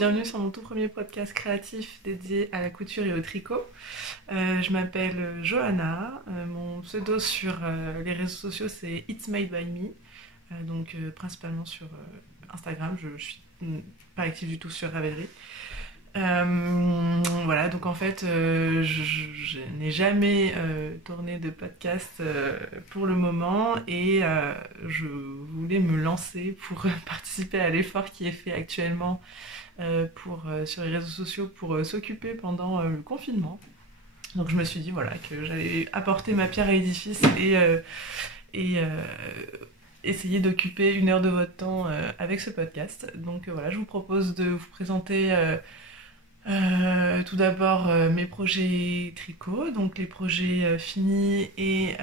bienvenue sur mon tout premier podcast créatif dédié à la couture et au tricot. Je m'appelle Johanna, mon pseudo sur les réseaux sociaux c'est It's Made by Me, principalement sur Instagram, je suis pas active du tout sur Ravelry. Voilà, donc en fait, je n'ai jamais tourné de podcast pour le moment et je voulais me lancer pour participer à l'effort qui est fait actuellement sur les réseaux sociaux pour s'occuper pendant le confinement. Donc je me suis dit voilà, que j'allais apporter ma pierre à l'édifice et essayer d'occuper 1 heure de votre temps avec ce podcast. Donc voilà, je vous propose de vous présenter tout d'abord mes projets tricot, donc les projets finis et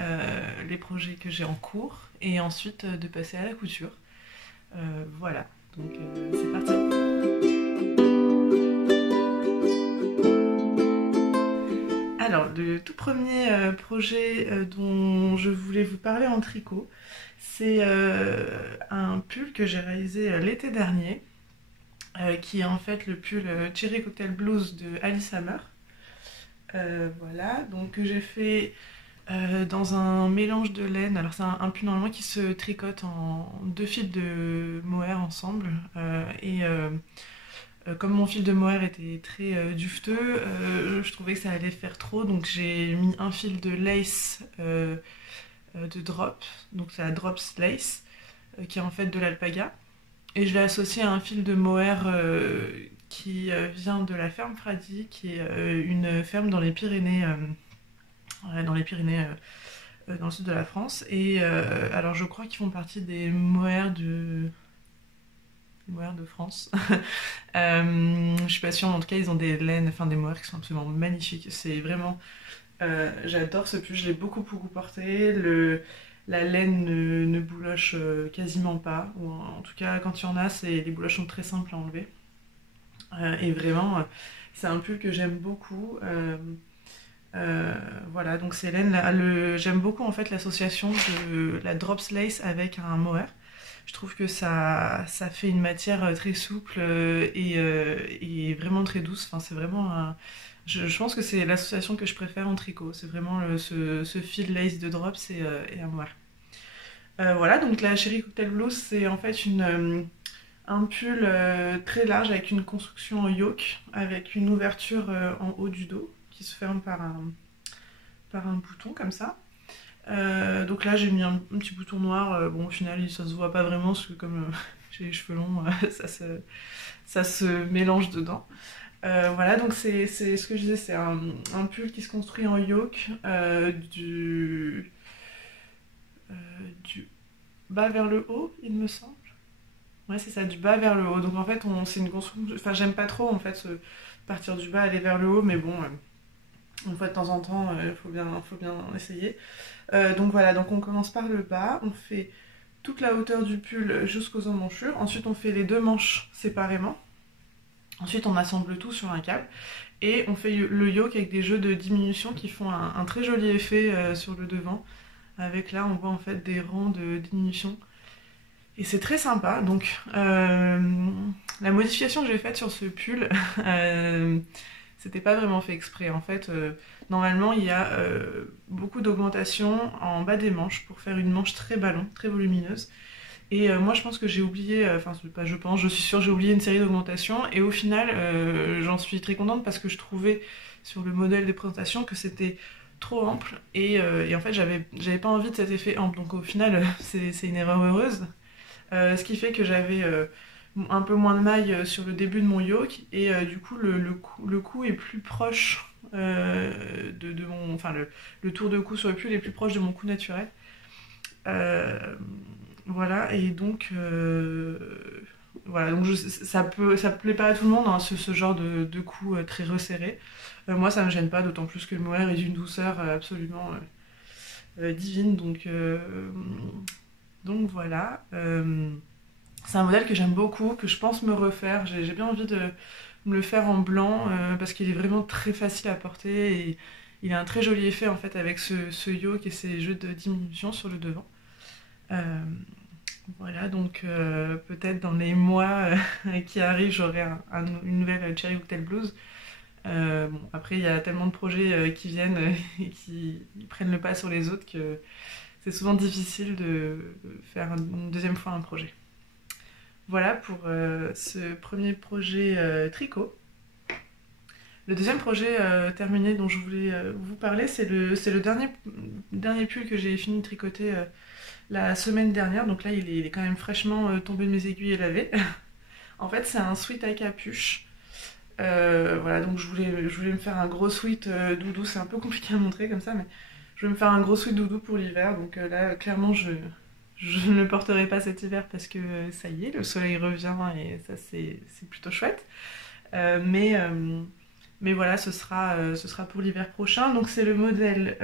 les projets que j'ai en cours, et ensuite de passer à la couture. Voilà, donc c'est parti. Alors, le tout premier projet dont je voulais vous parler en tricot, c'est un pull que j'ai réalisé l'été dernier, qui est en fait le pull Cherry Cocktail Blues de Alice Hammer. Voilà, donc que j'ai fait dans un mélange de laine. Alors c'est un pull normalement qui se tricote en 2 fils de mohair ensemble. Comme mon fil de mohair était très duveteux, je trouvais que ça allait faire trop, donc j'ai mis un fil de lace de drop, donc c'est la Drops Lace, qui est en fait de l'alpaga. Et je l'ai associé à un fil de mohair qui vient de la ferme Fradi, qui est une ferme dans les Pyrénées, dans le sud de la France. Et alors je crois qu'ils font partie des mohairs de France. Je suis pas sûre, mais en tout cas ils ont des laines, enfin des mohairs qui sont absolument magnifiques. C'est vraiment, j'adore ce pull, je l'ai beaucoup porté. La laine ne bouloche quasiment pas, ou en tout cas quand il y en a, les bouloches sont très simples à enlever. Et vraiment, c'est un pull que j'aime beaucoup. Voilà, donc ces laines, j'aime beaucoup en fait l'association de la Drops Lace avec un mohair. Je trouve que ça fait une matière très souple et vraiment très douce. Enfin, c'est vraiment je pense que c'est l'association que je préfère en tricot. C'est vraiment ce fil lace de drops et un mohair. Voilà, donc la Cherry Cocktail Blues, c'est en fait un pull très large avec une construction en yoke, avec une ouverture en haut du dos qui se ferme par un bouton comme ça. Donc là j'ai mis un petit bouton noir, bon au final ça se voit pas vraiment parce que comme j'ai les cheveux longs, ça se mélange dedans. Voilà, donc c'est ce que je disais, c'est un pull qui se construit en yoke du bas vers le haut, il me semble. Ouais, c'est ça, du bas vers le haut. Donc en fait, c'est une construction. Enfin, j'aime pas trop en fait partir du bas, aller vers le haut, mais bon, une fois de temps en temps, il faut bien essayer. Donc voilà, donc on commence par le bas, on fait toute la hauteur du pull jusqu'aux emmanchures. Ensuite, on fait les 2 manches séparément. Ensuite, on assemble tout sur un câble. Et on fait le yoke avec des jeux de diminution qui font un très joli effet sur le devant. Avec là, on voit en fait des rangs de diminution. Et c'est très sympa. Donc, la modification que j'ai faite sur ce pull, c'était pas vraiment fait exprès. En fait, normalement, il y a beaucoup d'augmentation en bas des manches pour faire une manche très ballon, très volumineuse. Et moi, je pense que j'ai oublié, je suis sûre que j'ai oublié une série d'augmentations. Et au final, j'en suis très contente parce que je trouvais sur le modèle de présentation que c'était trop ample. Et en fait, j'avais pas envie de cet effet ample. Donc au final, c'est une erreur heureuse. Ce qui fait que j'avais un peu moins de maille sur le début de mon yoke. Et du coup, le cou est plus proche de mon... Enfin, le tour de cou sur le pull est plus proche de mon cou naturel. Voilà, et donc voilà, donc ça plaît pas à tout le monde, hein, ce genre de cou très resserré. Moi ça me gêne pas, d'autant plus que le mohair est d'une douceur absolument divine, donc voilà. C'est un modèle que j'aime beaucoup, que je pense me refaire. J'ai bien envie de me le faire en blanc parce qu'il est vraiment très facile à porter et il a un très joli effet en fait avec ce yoke et ces jeux de diminution sur le devant. Voilà, donc peut-être dans les mois qui arrivent, j'aurai une nouvelle Cherry Cocktail Blues. Bon, après, il y a tellement de projets qui viennent et qui prennent le pas sur les autres que c'est souvent difficile de faire une deuxième fois un projet. Voilà pour ce premier projet tricot. Le deuxième projet terminé dont je voulais vous parler, c'est le dernier pull que j'ai fini de tricoter la semaine dernière. Donc là, il est quand même fraîchement tombé de mes aiguilles et lavé. En fait, c'est un sweat à capuche. Voilà, donc je voulais me faire un gros sweat doudou. C'est un peu compliqué à montrer comme ça, mais je vais me faire un gros sweat doudou pour l'hiver. Donc là, clairement, je ne le porterai pas cet hiver parce que ça y est, le soleil revient et ça, c'est plutôt chouette. Mais voilà, ce sera pour l'hiver prochain. Donc c'est le modèle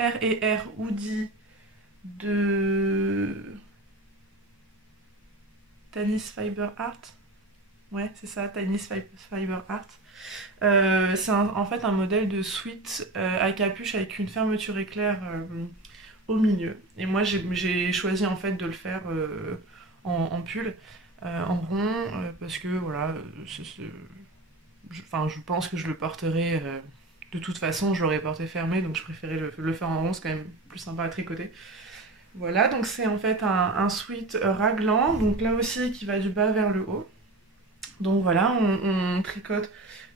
R&R Hoodie de Tanis Fiber Art. Ouais, c'est ça, Tanis Fiber Art. C'est en fait un modèle de sweat à capuche avec une fermeture éclair au milieu. Et moi j'ai choisi en fait de le faire en pull, en rond, parce que voilà, je pense que je le porterai de toute façon, je l'aurais porté fermé, donc je préférais le faire en rond, c'est quand même plus sympa à tricoter. Voilà, donc c'est en fait un sweat raglan, donc là aussi qui va du bas vers le haut. Donc voilà, on tricote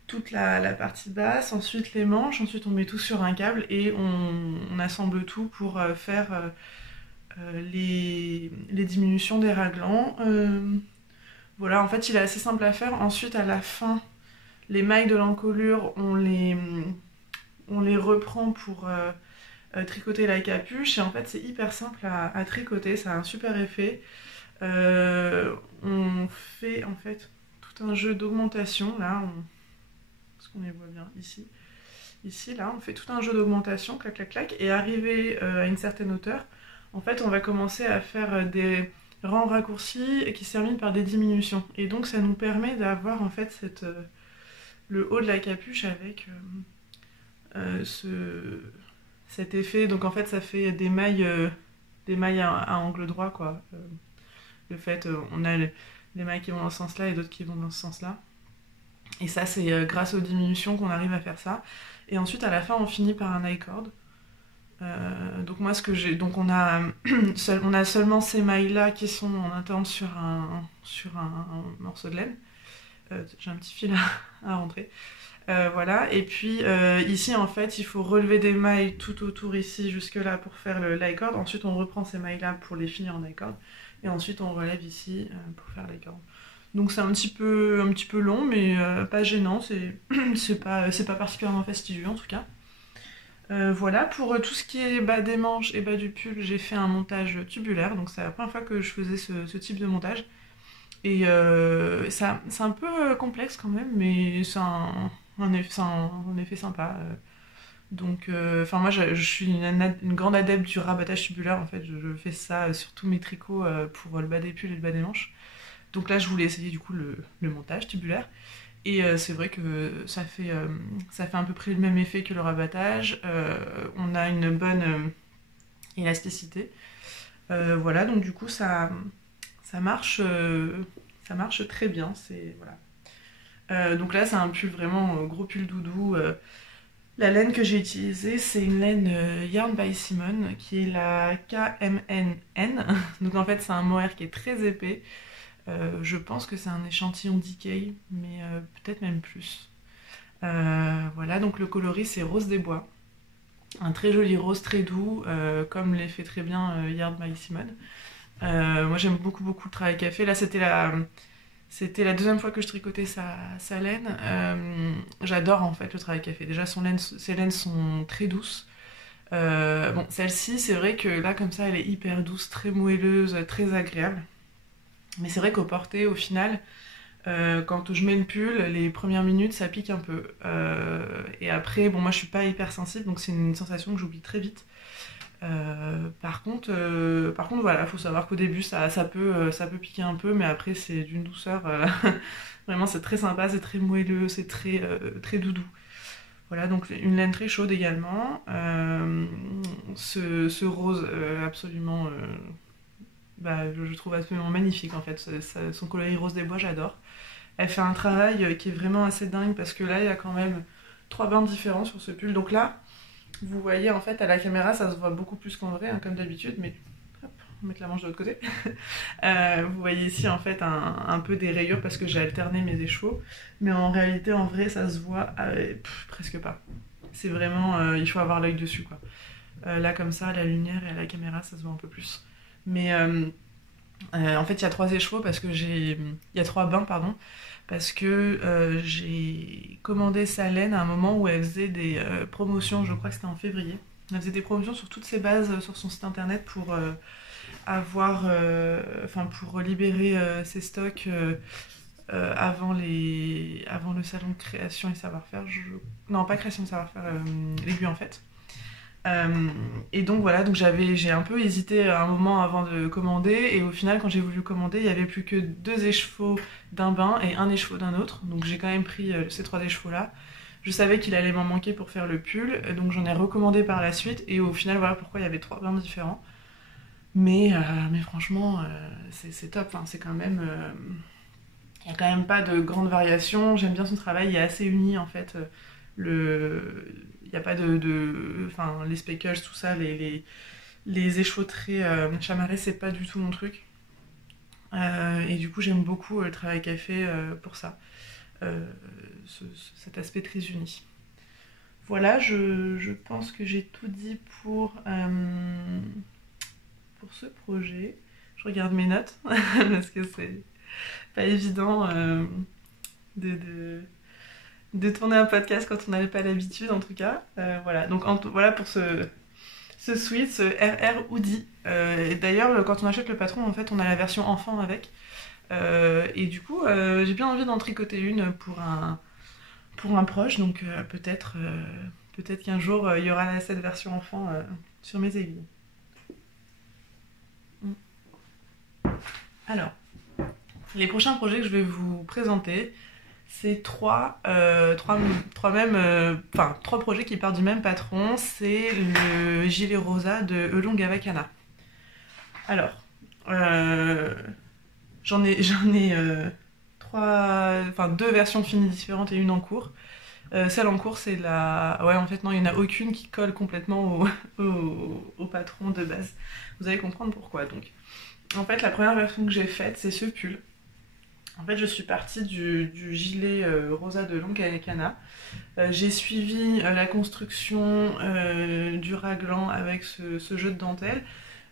toute la partie basse, ensuite les manches, ensuite on met tout sur un câble et on assemble tout pour faire les diminutions des raglans. Voilà, en fait il est assez simple à faire. Ensuite à la fin, les mailles de l'encolure, on les reprend pour tricoter la capuche et en fait c'est hyper simple à tricoter, ça a un super effet. On fait en fait tout un jeu d'augmentation, là, est-ce qu'on les voit bien ici? Ici, là, on fait tout un jeu d'augmentation, clac, clac, clac, et arrivé à une certaine hauteur, en fait, on va commencer à faire des rangs raccourcis qui se terminent par des diminutions. Et donc, ça nous permet d'avoir, en fait, le haut de la capuche avec cet effet. Donc, en fait, ça fait des mailles à angle droit, quoi. Le fait, on a les mailles qui vont dans ce sens-là et d'autres qui vont dans ce sens-là. Et ça, c'est grâce aux diminutions qu'on arrive à faire ça. Et ensuite, à la fin, on finit par un I-cord. Donc moi, ce que j'ai... Donc on a seulement ces mailles-là qui sont en interne sur un morceau de laine. J'ai un petit fil à rentrer. Voilà. Et puis ici, en fait, il faut relever des mailles tout autour ici, jusque-là, pour faire l'I-cord. Ensuite, on reprend ces mailles-là pour les finir en I-cord. Et ensuite, on relève ici pour faire l'I-cord. Donc c'est un petit peu long, mais pas gênant. C'est pas particulièrement fastidieux, en tout cas. Voilà, pour tout ce qui est bas des manches et bas du pull, j'ai fait un montage tubulaire. Donc c'est la première fois que je faisais ce type de montage. Et c'est un peu complexe quand même, mais c'est un effet sympa. Donc, moi je suis une grande adepte du rabattage tubulaire. En fait, je fais ça sur tous mes tricots pour le bas des pulls et le bas des manches. Donc là, je voulais essayer du coup le montage tubulaire. Et c'est vrai que ça fait à peu près le même effet que le rabattage. On a une bonne élasticité. Voilà, donc du coup, ça marche très bien. Voilà. Donc là, c'est un pull vraiment gros pull doudou. La laine que j'ai utilisée, c'est une laine Yarn by Simon, qui est la KMNN. Donc en fait, c'est un mohair qui est très épais. Je pense que c'est un échantillon Decay, mais peut-être même plus. Voilà, donc le coloris c'est Rose des Bois. Un très joli rose très doux, comme les fait très bien Yarn by Simon. Moi j'aime beaucoup le travail qu'elle fait. Là c'était la deuxième fois que je tricotais sa laine. J'adore en fait le travail qu'elle fait. Déjà ses laines sont très douces. Bon, celle-ci c'est vrai que là comme ça elle est hyper douce, très moelleuse, très agréable. Mais c'est vrai qu'au porté, au final, quand je mets le pull, les premières minutes, ça pique un peu. Et après, bon, moi je suis pas hyper sensible, donc c'est une sensation que j'oublie très vite. Par contre, voilà, faut savoir qu'au début, ça peut piquer un peu, mais après, c'est d'une douceur. Vraiment, c'est très sympa, c'est très moelleux, c'est très doudou. Voilà, donc une laine très chaude également. Ce rose absolument je trouve absolument magnifique en fait. Son coloris rose des bois, j'adore. Elle fait un travail qui est vraiment assez dingue parce que là, il y a quand même 3 bains différents sur ce pull. Donc là, vous voyez en fait à la caméra, ça se voit beaucoup plus qu'en vrai, hein, comme d'habitude, mais hop, on va mettre la manche de l'autre côté. Vous voyez ici en fait un peu des rayures parce que j'ai alterné mes écheveaux, mais en réalité, en vrai, ça se voit presque pas. C'est vraiment, il faut avoir l'œil dessus quoi. Là comme ça, à la lumière et à la caméra, ça se voit un peu plus. Mais en fait, il y a 3 écheveaux parce que il y a 3 bains, pardon, parce que j'ai commandé sa laine à un moment où elle faisait des promotions, je crois que c'était en février. Elle faisait des promotions sur toutes ses bases sur son site internet pour pour libérer ses stocks avant le salon de création et savoir-faire. Non, pas création et savoir-faire, l'aiguille en fait. Et donc voilà, donc j'ai un peu hésité un moment avant de commander, et au final quand j'ai voulu commander, il n'y avait plus que 2 écheveaux d'un bain et 1 écheveau d'un autre, donc j'ai quand même pris ces 3 écheveaux là. Je savais qu'il allait m'en manquer pour faire le pull, donc j'en ai recommandé par la suite, et au final voilà pourquoi il y avait 3 bains différents. Mais franchement, c'est top, hein, c'est quand même... il n'y a quand même pas de grande variation, j'aime bien son travail, il est assez uni en fait. Il n'y a pas enfin, les speckles, tout ça, les écheveaux très chamarrés, c'est pas du tout mon truc. Et du coup, j'aime beaucoup le travail qu'elle fait pour ça. Cet aspect très uni. Voilà, je pense que j'ai tout dit pour ce projet. Je regarde mes notes, parce que c'est pas évident de tourner un podcast quand on n'avait pas l'habitude en tout cas. Voilà, donc voilà pour ce sweat, ce RR Hoodie. Et d'ailleurs, quand on achète le patron, en fait, on a la version enfant avec. Et du coup, j'ai bien envie d'en tricoter une pour un proche, donc peut-être qu'un jour, il y aura cette version enfant sur mes aiguilles. Alors, les prochains projets que je vais vous présenter, c'est trois projets qui partent du même patron. C'est le gilet rosa de Elong Avakana. Alors, j'en ai 2 versions finies différentes et une en cours. Celle en cours, c'est la... Ouais, en fait, non, il n'y en a aucune qui colle complètement au patron de base. Vous allez comprendre pourquoi, donc. En fait, la première version que j'ai faite, c'est ce pull. En fait, je suis partie du gilet rosa de Elong Avakana. J'ai suivi la construction du raglan avec ce jeu de dentelle.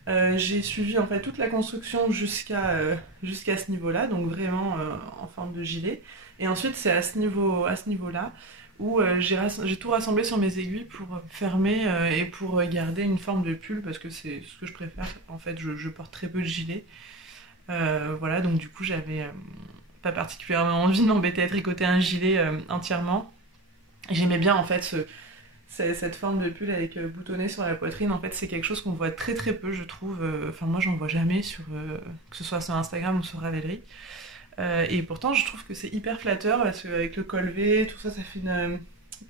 J'ai suivi en fait toute la construction jusqu'à ce niveau-là, donc vraiment en forme de gilet. Et ensuite, c'est à ce niveau-là où j'ai tout rassemblé sur mes aiguilles pour fermer et pour garder une forme de pull, parce que c'est ce que je préfère. En fait, je porte très peu de gilets. Voilà, donc du coup, j'avais pas particulièrement envie de m'embêter à tricoter un gilet entièrement. J'aimais bien en fait cette forme de pull avec boutonné sur la poitrine. En fait, c'est quelque chose qu'on voit très très peu, je trouve. Enfin, moi, j'en vois jamais que ce soit sur Instagram ou sur Ravelry. Et pourtant, je trouve que c'est hyper flatteur parce qu'avec le col V, tout ça, ça fait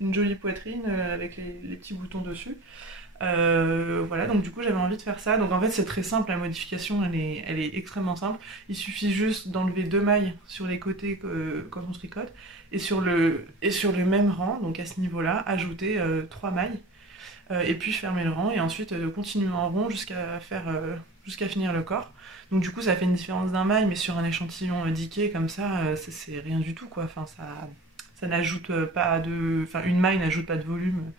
une jolie poitrine avec les petits boutons dessus. Voilà, donc du coup j'avais envie de faire ça. Donc en fait c'est très simple, la modification elle est extrêmement simple. Il suffit juste d'enlever 2 mailles sur les côtés quand on tricote, et sur le même rang, donc à ce niveau-là, ajouter 3 mailles, et puis fermer le rang, et ensuite de continuer en rond jusqu'à finir le corps. Donc du coup ça fait une différence d'un maille, mais sur un échantillon diqué comme ça, c'est rien du tout quoi. Enfin ça n'ajoute pas de... Enfin une maille n'ajoute pas de volume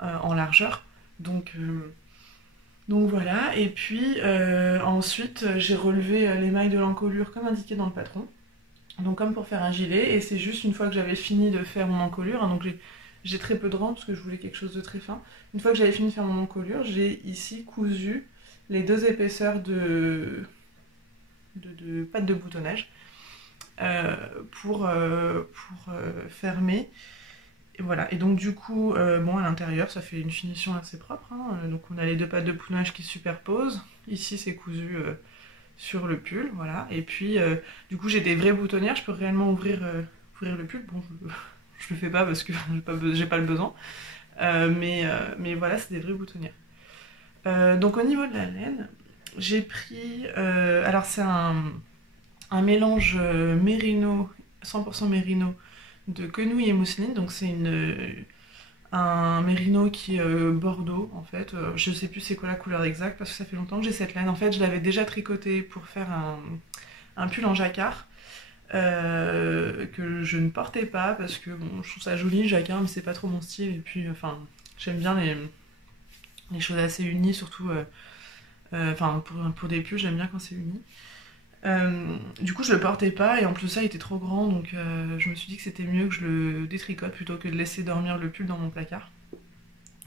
en largeur. Donc voilà, et puis ensuite j'ai relevé les mailles de l'encolure comme indiqué dans le patron, donc comme pour faire un gilet, et c'est juste une fois que j'avais fini de faire mon encolure, hein, donc j'ai très peu de rang parce que je voulais quelque chose de très fin. Une fois que j'avais fini de faire mon encolure, j'ai ici cousu les 2 épaisseurs de pattes de boutonnage pour fermer. Et voilà, et donc du coup, bon, à l'intérieur, ça fait une finition assez propre, hein. Donc on a les 2 pattes de boutonnage qui se superposent. Ici, c'est cousu sur le pull, voilà. Et puis, du coup, j'ai des vraies boutonnières, je peux réellement ouvrir le pull. Bon, je le fais pas parce que j'ai pas le besoin. Mais voilà, c'est des vraies boutonnières. Donc au niveau de la laine, j'ai pris... alors c'est un mélange mérino, 100% mérino, de quenouille et mousseline. Donc c'est un mérino qui est bordeaux en fait. Je sais plus c'est quoi la couleur exacte parce que ça fait longtemps que j'ai cette laine. En fait je l'avais déjà tricoté pour faire un pull en jacquard. Que je ne portais pas parce que bon, je trouve ça joli jacquard mais c'est pas trop mon style et puis enfin j'aime bien les choses assez unies surtout enfin pour des pulls j'aime bien quand c'est uni. Du coup je le portais pas et en plus ça il était trop grand donc je me suis dit que c'était mieux que je le détricote plutôt que de laisser dormir le pull dans mon placard.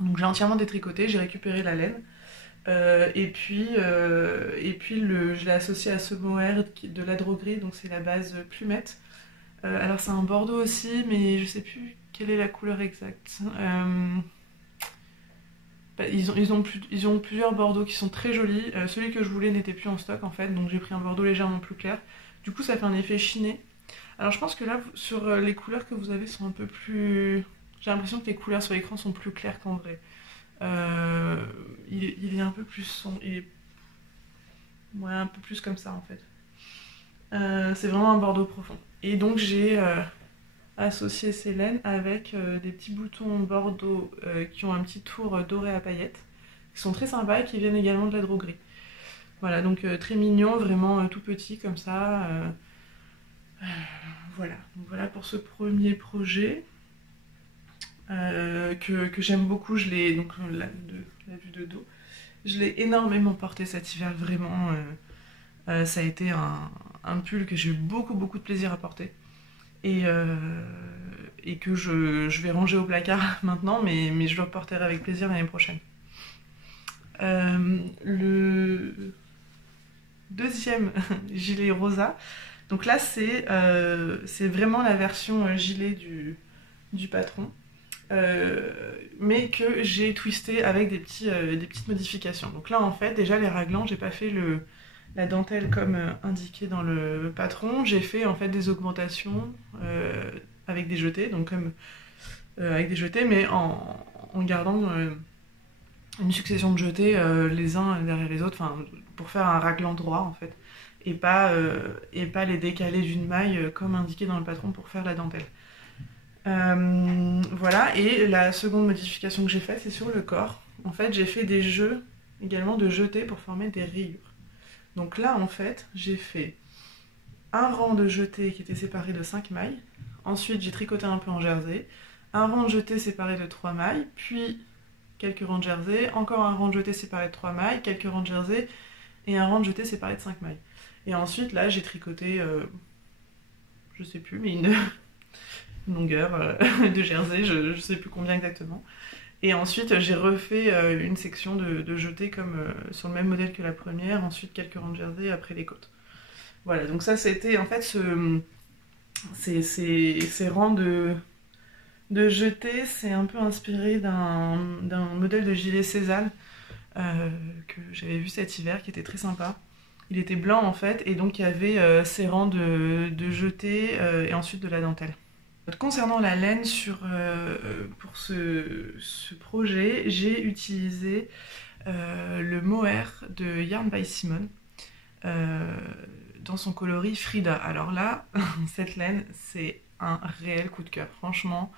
Donc j'ai entièrement détricoté, j'ai récupéré la laine. Et puis je l'ai associé à ce mohair de la droguerie, donc c'est la base plumette. Alors c'est un bordeaux aussi, mais je sais plus quelle est la couleur exacte. Ils ont plusieurs bordeaux qui sont très jolis. Celui que je voulais n'était plus en stock en fait, donc j'ai pris un bordeaux légèrement plus clair. Du coup ça fait un effet chiné. Alors je pense que là, sur les couleurs que vous avez sont un peu plus... J'ai l'impression que les couleurs sur l'écran sont plus claires qu'en vrai. Il est un peu plus sombre, ouais, un peu plus comme ça en fait. C'est vraiment un bordeaux profond. Et donc j'ai associé ces laines avec des petits boutons bordeaux qui ont un petit tour doré à paillettes, qui sont très sympas et qui viennent également de la droguerie. Voilà, donc très mignon, vraiment tout petit comme ça. Voilà, donc voilà pour ce premier projet. Que j'aime beaucoup, je l'ai donc la vue de dos, je l'ai énormément porté cet hiver, vraiment ça a été un pull que j'ai eu beaucoup de plaisir à porter et que je vais ranger au placard maintenant mais je le reporterai avec plaisir l'année prochaine. Le deuxième gilet rosa, donc là c'est vraiment la version gilet du patron. Mais que j'ai twisté avec des petites modifications. Donc là en fait déjà les raglans, j'ai pas fait la dentelle comme indiqué dans le patron, j'ai fait en fait des augmentations avec des jetés, donc comme avec des jetés mais en gardant une succession de jetés les uns derrière les autres, pour faire un raglan droit en fait, et pas les décaler d'une maille comme indiqué dans le patron pour faire la dentelle. Voilà, et la seconde modification que j'ai faite, c'est sur le corps. En fait, j'ai fait des jeux également de jetés pour former des rayures. Donc là, en fait, j'ai fait un rang de jetés qui était séparé de 5 mailles. Ensuite, j'ai tricoté un peu en jersey. Un rang de jetés séparé de 3 mailles. Puis, quelques rangs de jersey. Encore un rang de jetés séparé de 3 mailles. Quelques rangs de jersey. Et un rang de jetés séparé de 5 mailles. Et ensuite, là, j'ai tricoté... je sais plus, mais une longueur de jersey, je sais plus combien exactement. Et ensuite j'ai refait une section de jetés comme sur le même modèle que la première, ensuite quelques rangs de jersey, après les côtes. Voilà, donc ça c'était en fait ces rangs de jetés, c'est un peu inspiré d'un modèle de gilet Cézanne que j'avais vu cet hiver, qui était très sympa. Il était blanc en fait, et donc il y avait ces rangs de jetés et ensuite de la dentelle. Concernant la laine, pour ce projet, j'ai utilisé le mohair de Yarn by Simone dans son coloris Frida. Alors là, cette laine, c'est un réel coup de cœur. Franchement,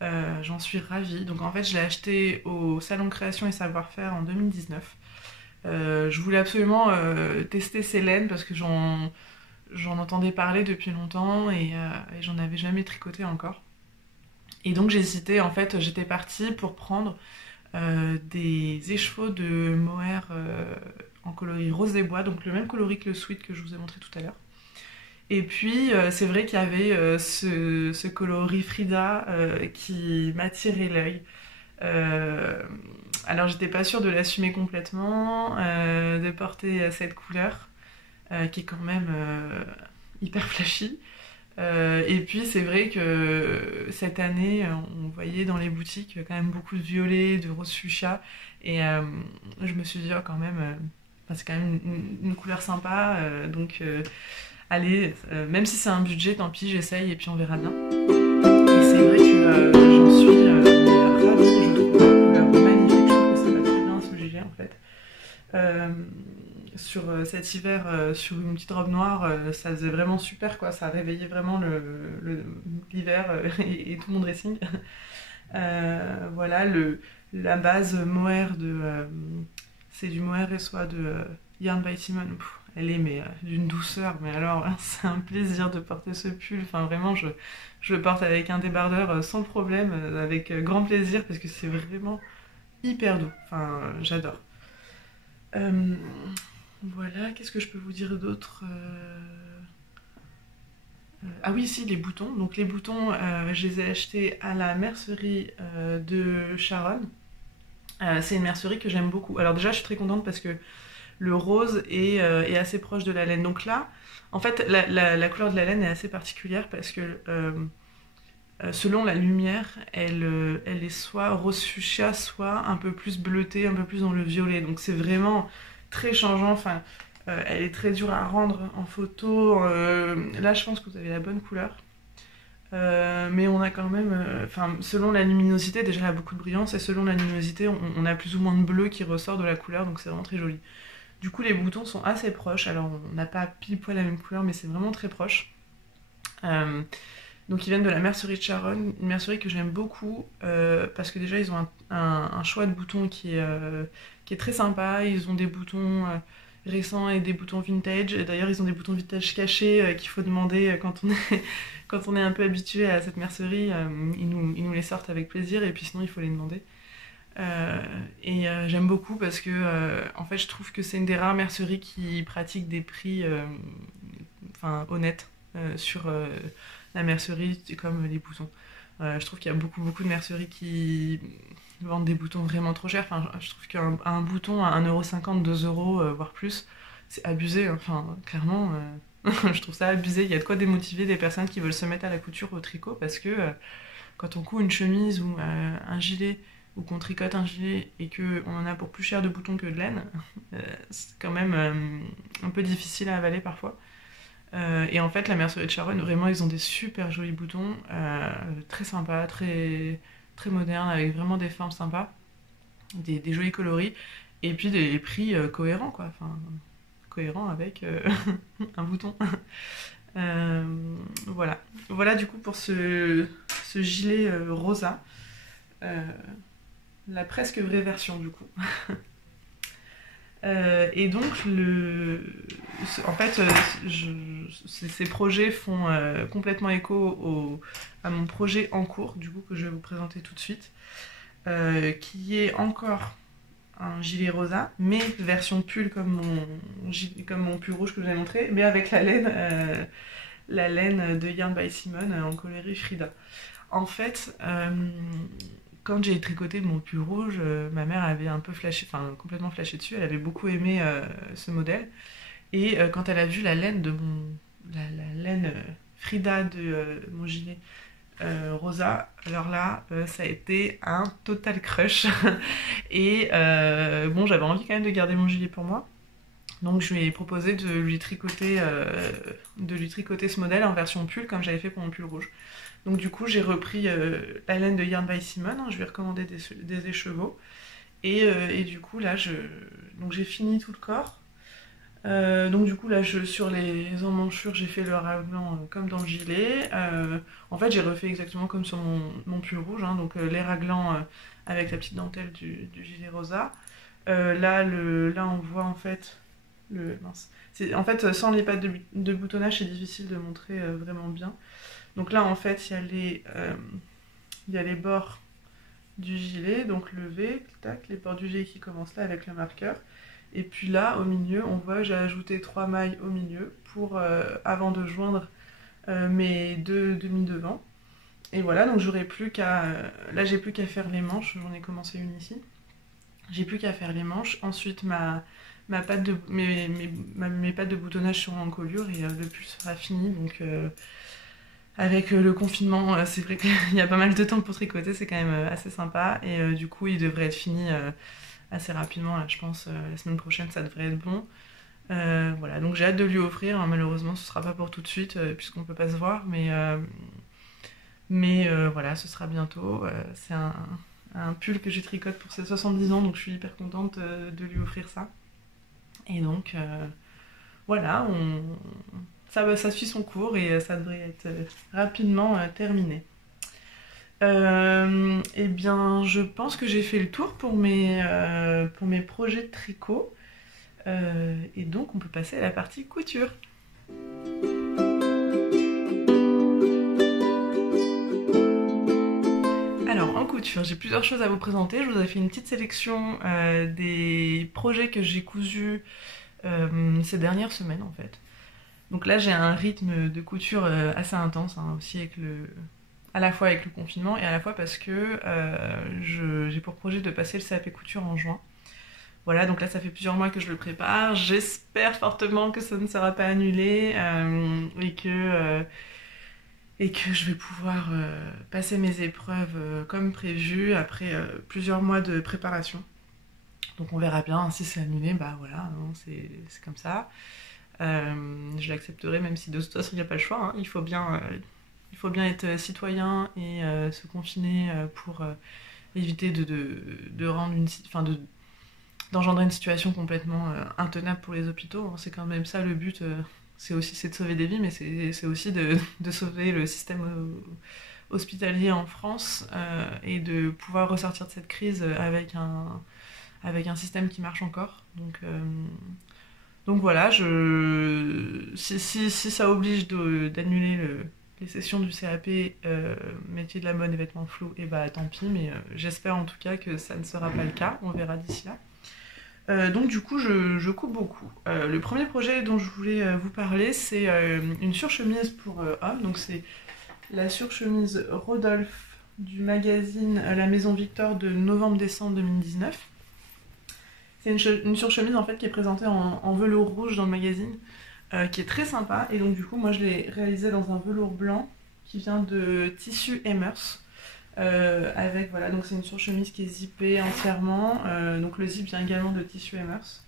j'en suis ravie. Donc en fait, je l'ai acheté au Salon Création et Savoir-Faire en 2019. Je voulais absolument tester ces laines parce que j'en entendais parler depuis longtemps et j'en avais jamais tricoté encore. Et donc j'ai hésité, en fait j'étais partie pour prendre des écheveaux de mohair en coloris rose des bois, donc le même coloris que le sweat que je vous ai montré tout à l'heure. Et puis c'est vrai qu'il y avait ce coloris Frida qui m'attirait l'œil. Alors j'étais pas sûre de l'assumer complètement, de porter cette couleur. Qui est quand même hyper flashy. Et puis c'est vrai que cette année, on voyait dans les boutiques quand même beaucoup de violet, de rose fuchsia. Et je me suis dit, oh, quand même, c'est quand même une couleur sympa. Donc allez, même si c'est un budget, tant pis, j'essaye et puis on verra bien. Et c'est vrai que j'en suis ravie, je trouve la couleur magnifique, je trouve que ça va très bien à ce gilet en fait. sur cet hiver sur une petite robe noire, ça faisait vraiment super quoi, ça réveillait vraiment l'hiver et tout mon dressing. Voilà, la base mohair c'est du mohair et soie de Yarn by Simon. Pff, elle est mais d'une douceur, mais alors c'est un plaisir de porter ce pull. Enfin vraiment, je le porte avec un débardeur sans problème, avec grand plaisir parce que c'est vraiment hyper doux. Enfin, j'adore. Euh, voilà, qu'est-ce que je peux vous dire d'autre Ah oui, si, les boutons. Donc les boutons, je les ai achetés à la mercerie de Sharon. C'est une mercerie que j'aime beaucoup. Alors déjà, je suis très contente parce que le rose est assez proche de la laine. Donc là, en fait, la couleur de la laine est assez particulière parce que selon la lumière, elle est soit rose fuchsia, soit un peu plus bleutée, un peu plus dans le violet. Donc c'est vraiment très changeant. Enfin, elle est très dure à rendre en photo. Là, je pense que vous avez la bonne couleur. Mais on a quand même, enfin, selon la luminosité, déjà elle a beaucoup de brillance, et selon la luminosité, on a plus ou moins de bleu qui ressort de la couleur, donc c'est vraiment très joli. Du coup, les boutons sont assez proches, alors on n'a pas pile poil la même couleur, mais c'est vraiment très proche. Euh, donc ils viennent de la mercerie de Sharon, une mercerie que j'aime beaucoup, parce que déjà ils ont un choix de boutons qui est très sympa, ils ont des boutons récents et des boutons vintage, et d'ailleurs ils ont des boutons vintage cachés qu'il faut demander quand on est, quand on est un peu habitué à cette mercerie, ils nous les sortent avec plaisir, et puis sinon il faut les demander. J'aime beaucoup parce que en fait je trouve que c'est une des rares merceries qui pratiquent des prix enfin, honnêtes sur la mercerie comme les boutons. Je trouve qu'il y a beaucoup de merceries qui vendent des boutons vraiment trop chers. Enfin, je trouve qu'un bouton à 1,50 €, 2 €, voire plus, c'est abusé. Enfin, clairement, je trouve ça abusé. Il y a de quoi démotiver des personnes qui veulent se mettre à la couture au tricot parce que quand on coud une chemise ou un gilet ou qu'on tricote un gilet et qu'on en a pour plus cher de boutons que de laine, c'est quand même un peu difficile à avaler parfois. Et en fait, la mercerie de Sharon, vraiment, ils ont des super jolis boutons, très sympas, très modernes, avec vraiment des formes sympas, des jolis coloris, et puis des prix cohérents, quoi. Enfin, cohérents avec un bouton. Euh, voilà. Voilà du coup pour ce gilet rosa. Euh, la presque vraie version du coup. Et donc, en fait, ces projets font complètement écho à mon projet en cours, du coup, que je vais vous présenter tout de suite, qui est encore un gilet rosa, mais version pull comme mon pull rouge que je vous ai montré, mais avec la laine de Yarn by Simon en coloris Frida. En fait, quand j'ai tricoté mon pull rouge, ma mère avait un peu flashé, enfin complètement flashé dessus, elle avait beaucoup aimé ce modèle. Et quand elle a vu la laine la laine Frida de mon gilet rosa, alors là, ça a été un total crush. Et bon, j'avais envie quand même de garder mon gilet pour moi. Donc je lui ai proposé de lui tricoter ce modèle en version pull comme j'avais fait pour mon pull rouge. Donc du coup j'ai repris la laine de Yarn by Simon, hein, je lui ai recommandé des écheveaux. Et du coup là donc j'ai fini tout le corps. Donc du coup là sur les emmanchures j'ai fait le raglan comme dans le gilet. En fait j'ai refait exactement comme sur mon pull rouge, hein, donc les raglans avec la petite dentelle du gilet rosa. Là on voit en fait mince. En fait, sans les pattes de boutonnage, c'est difficile de montrer vraiment bien. Donc là, en fait, il y a les bords du gilet, donc levé, tac, les bords du gilet qui commencent là avec le marqueur. Et puis là, au milieu, on voit, j'ai ajouté 3 mailles au milieu avant de joindre mes deux demi-devants. Et voilà, donc j'aurai plus qu'à... là, j'ai plus qu'à faire les manches, j'en ai commencé une ici. J'ai plus qu'à faire les manches. Ensuite, mes pattes de boutonnage seront en colure et le pull sera fini. Donc, avec le confinement, c'est vrai qu'il y a pas mal de temps pour tricoter, c'est quand même assez sympa. Et du coup, il devrait être fini assez rapidement. Là, je pense la semaine prochaine, ça devrait être bon. Voilà, donc j'ai hâte de lui offrir. Malheureusement, ce sera pas pour tout de suite puisqu'on peut pas se voir, mais voilà, ce sera bientôt. C'est un pull que j'ai tricoté pour ses 70 ans, donc je suis hyper contente de lui offrir ça. Et donc voilà, ça suit son cours et ça devrait être rapidement terminé. Eh bien, je pense que j'ai fait le tour pour mes projets de tricot. Et donc, on peut passer à la partie couture. Alors, en couture, j'ai plusieurs choses à vous présenter. Je vous ai fait une petite sélection des projets que j'ai cousus ces dernières semaines, en fait. Donc là, j'ai un rythme de couture assez intense, hein, aussi à la fois avec le confinement et à la fois parce que j'ai pour projet de passer le CAP couture en juin. Voilà, donc là, ça fait plusieurs mois que je le prépare. J'espère fortement que ça ne sera pas annulé et que je vais pouvoir passer mes épreuves comme prévu après plusieurs mois de préparation. Donc on verra bien. Si c'est annulé, bah voilà, hein, c'est comme ça. Je l'accepterai même si de toute façon il n'y a pas le choix, hein. Il faut bien être citoyen et se confiner pour éviter d'engendrer une situation complètement intenable pour les hôpitaux, hein. C'est quand même ça le but, c'est de sauver des vies, mais c'est aussi de sauver le système hospitalier en France et de pouvoir ressortir de cette crise avec un système qui marche encore. Donc voilà, si ça oblige d'annuler les sessions du CAP, métier de la mode et vêtements flous, et bah tant pis, mais j'espère en tout cas que ça ne sera pas le cas, on verra d'ici là. Donc du coup, je coupe beaucoup. Le premier projet dont je voulais vous parler, c'est une surchemise pour hommes, donc c'est la surchemise Rodolphe du magazine La Maison Victor de novembre-décembre 2019. C'est une surchemise en fait qui est présentée en velours rouge dans le magazine, qui est très sympa. Et donc du coup moi je l'ai réalisée dans un velours blanc qui vient de tissu Emers. Avec voilà, donc c'est une surchemise qui est zippée entièrement. Donc le zip vient également de tissu Emers.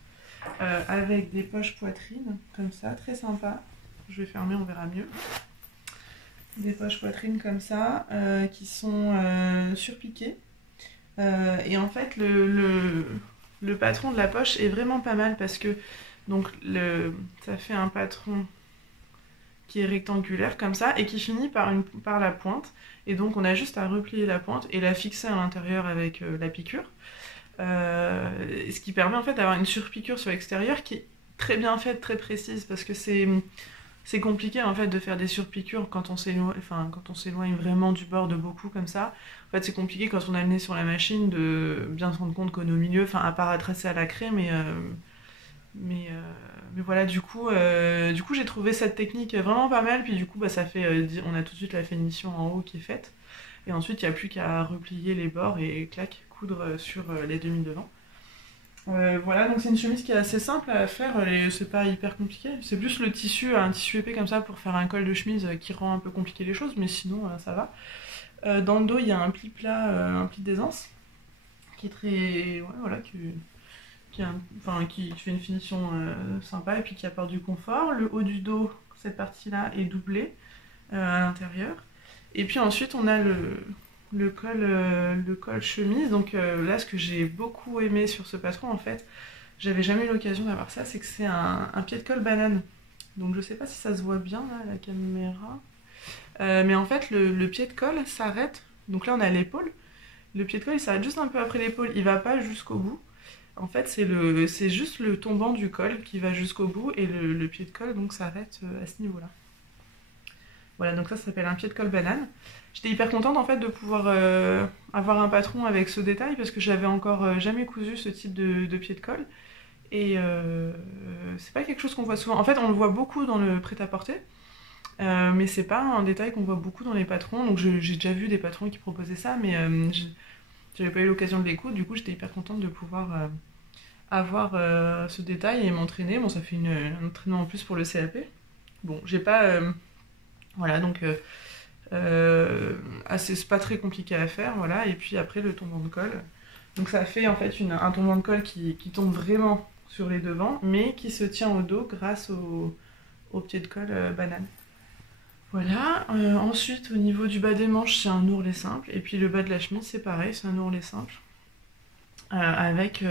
Avec des poches poitrine comme ça, très sympa. Je vais fermer, on verra mieux. Des poches poitrine comme ça, qui sont surpiquées. Et en fait le patron de la poche est vraiment pas mal parce que donc ça fait un patron qui est rectangulaire comme ça et qui finit par la pointe, et donc on a juste à replier la pointe et la fixer à l'intérieur avec la piqûre, ce qui permet en fait d'avoir une surpiqûre sur l'extérieur qui est très bien faite, très précise, parce que c'est compliqué en fait de faire des surpiqûres quand on s'éloigne vraiment du bord de beaucoup comme ça. En fait c'est compliqué quand on a le nez sur la machine de bien se rendre compte qu'on est au milieu, enfin à part à tracer à la craie, mais voilà, du coup j'ai trouvé cette technique vraiment pas mal, puis du coup bah, ça fait, on a tout de suite la finition en haut qui est faite, et ensuite il n'y a plus qu'à replier les bords et clac, coudre sur les demi devant. Voilà, donc c'est une chemise qui est assez simple à faire, et c'est pas hyper compliqué. C'est plus le tissu, un tissu épais comme ça pour faire un col de chemise qui rend un peu compliqué les choses, mais sinon ça va. Dans le dos, il y a un pli plat, un pli d'aisance, qui est très. Ouais, voilà, qui fait une finition sympa et puis qui apporte du confort. Le haut du dos, cette partie-là, est doublée à l'intérieur. Et puis ensuite, on a le col chemise. Donc là, ce que j'ai beaucoup aimé sur ce patron, en fait, j'avais jamais eu l'occasion d'avoir ça, c'est que c'est un pied de col banane. Donc je sais pas si ça se voit bien là, à la caméra. Mais en fait, le pied de col s'arrête. Donc là, on a l'épaule. Le pied de col, il s'arrête juste un peu après l'épaule. Il va pas jusqu'au bout. En fait, c'est juste le tombant du col qui va jusqu'au bout, et le pied de col donc s'arrête à ce niveau-là. Voilà, donc ça s'appelle un pied de col banane. J'étais hyper contente en fait de pouvoir avoir un patron avec ce détail, parce que j'avais encore jamais cousu ce type de pied de col. Et c'est pas quelque chose qu'on voit souvent. En fait, on le voit beaucoup dans le prêt-à-porter, mais c'est pas un détail qu'on voit beaucoup dans les patrons. Donc j'ai déjà vu des patrons qui proposaient ça, mais j'avais pas eu l'occasion de les coudre. Du coup, j'étais hyper contente de pouvoir avoir ce détail et m'entraîner. Bon, ça fait un entraînement en plus pour le CAP. Bon, j'ai pas... voilà, donc c'est pas très compliqué à faire, voilà. Et puis après, le tombant de colle. Donc ça fait en fait un tombant de colle qui tombe vraiment sur les devants, mais qui se tient au dos grâce au pied de colle banane. Voilà, ensuite au niveau du bas des manches, c'est un ourlet simple, et puis le bas de la chemise, c'est pareil, c'est un ourlet simple, avec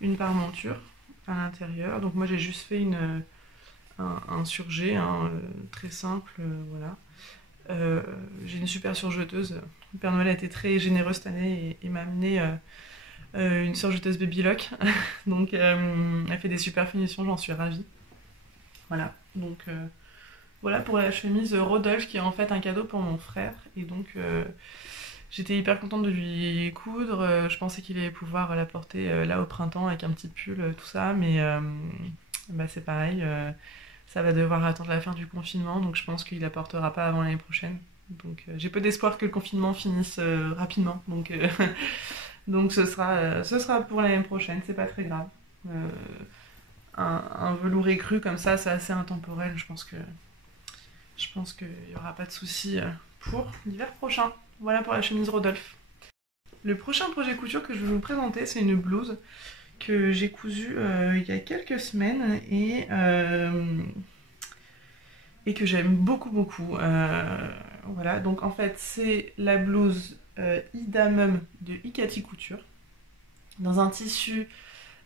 une parmenture à l'intérieur. Donc moi j'ai juste fait un surjet, hein, très simple, voilà. J'ai une super surjeteuse. Le Père Noël a été très généreux cette année et m'a amené une surjeteuse Baby Lock. Donc elle fait des super finitions, j'en suis ravie. Voilà, donc voilà pour la chemise Rodolphe qui est en fait un cadeau pour mon frère. Et donc j'étais hyper contente de lui coudre. Je pensais qu'il allait pouvoir la porter là au printemps avec un petit pull, tout ça, mais bah, c'est pareil. Ça va devoir attendre la fin du confinement, donc je pense qu'il la portera pas avant l'année prochaine. Donc j'ai peu d'espoir que le confinement finisse rapidement. Donc, donc ce sera pour l'année prochaine, c'est pas très grave. Un velours écru comme ça, c'est assez intemporel. Je pense qu'il n'y aura pas de souci pour l'hiver prochain. Voilà pour la chemise Rodolphe. Le prochain projet couture que je vais vous présenter, c'est une blouse que j'ai cousue il y a quelques semaines et que j'aime beaucoup beaucoup. Voilà, donc en fait c'est la blouse Ida Mum de Icati Couture dans un tissu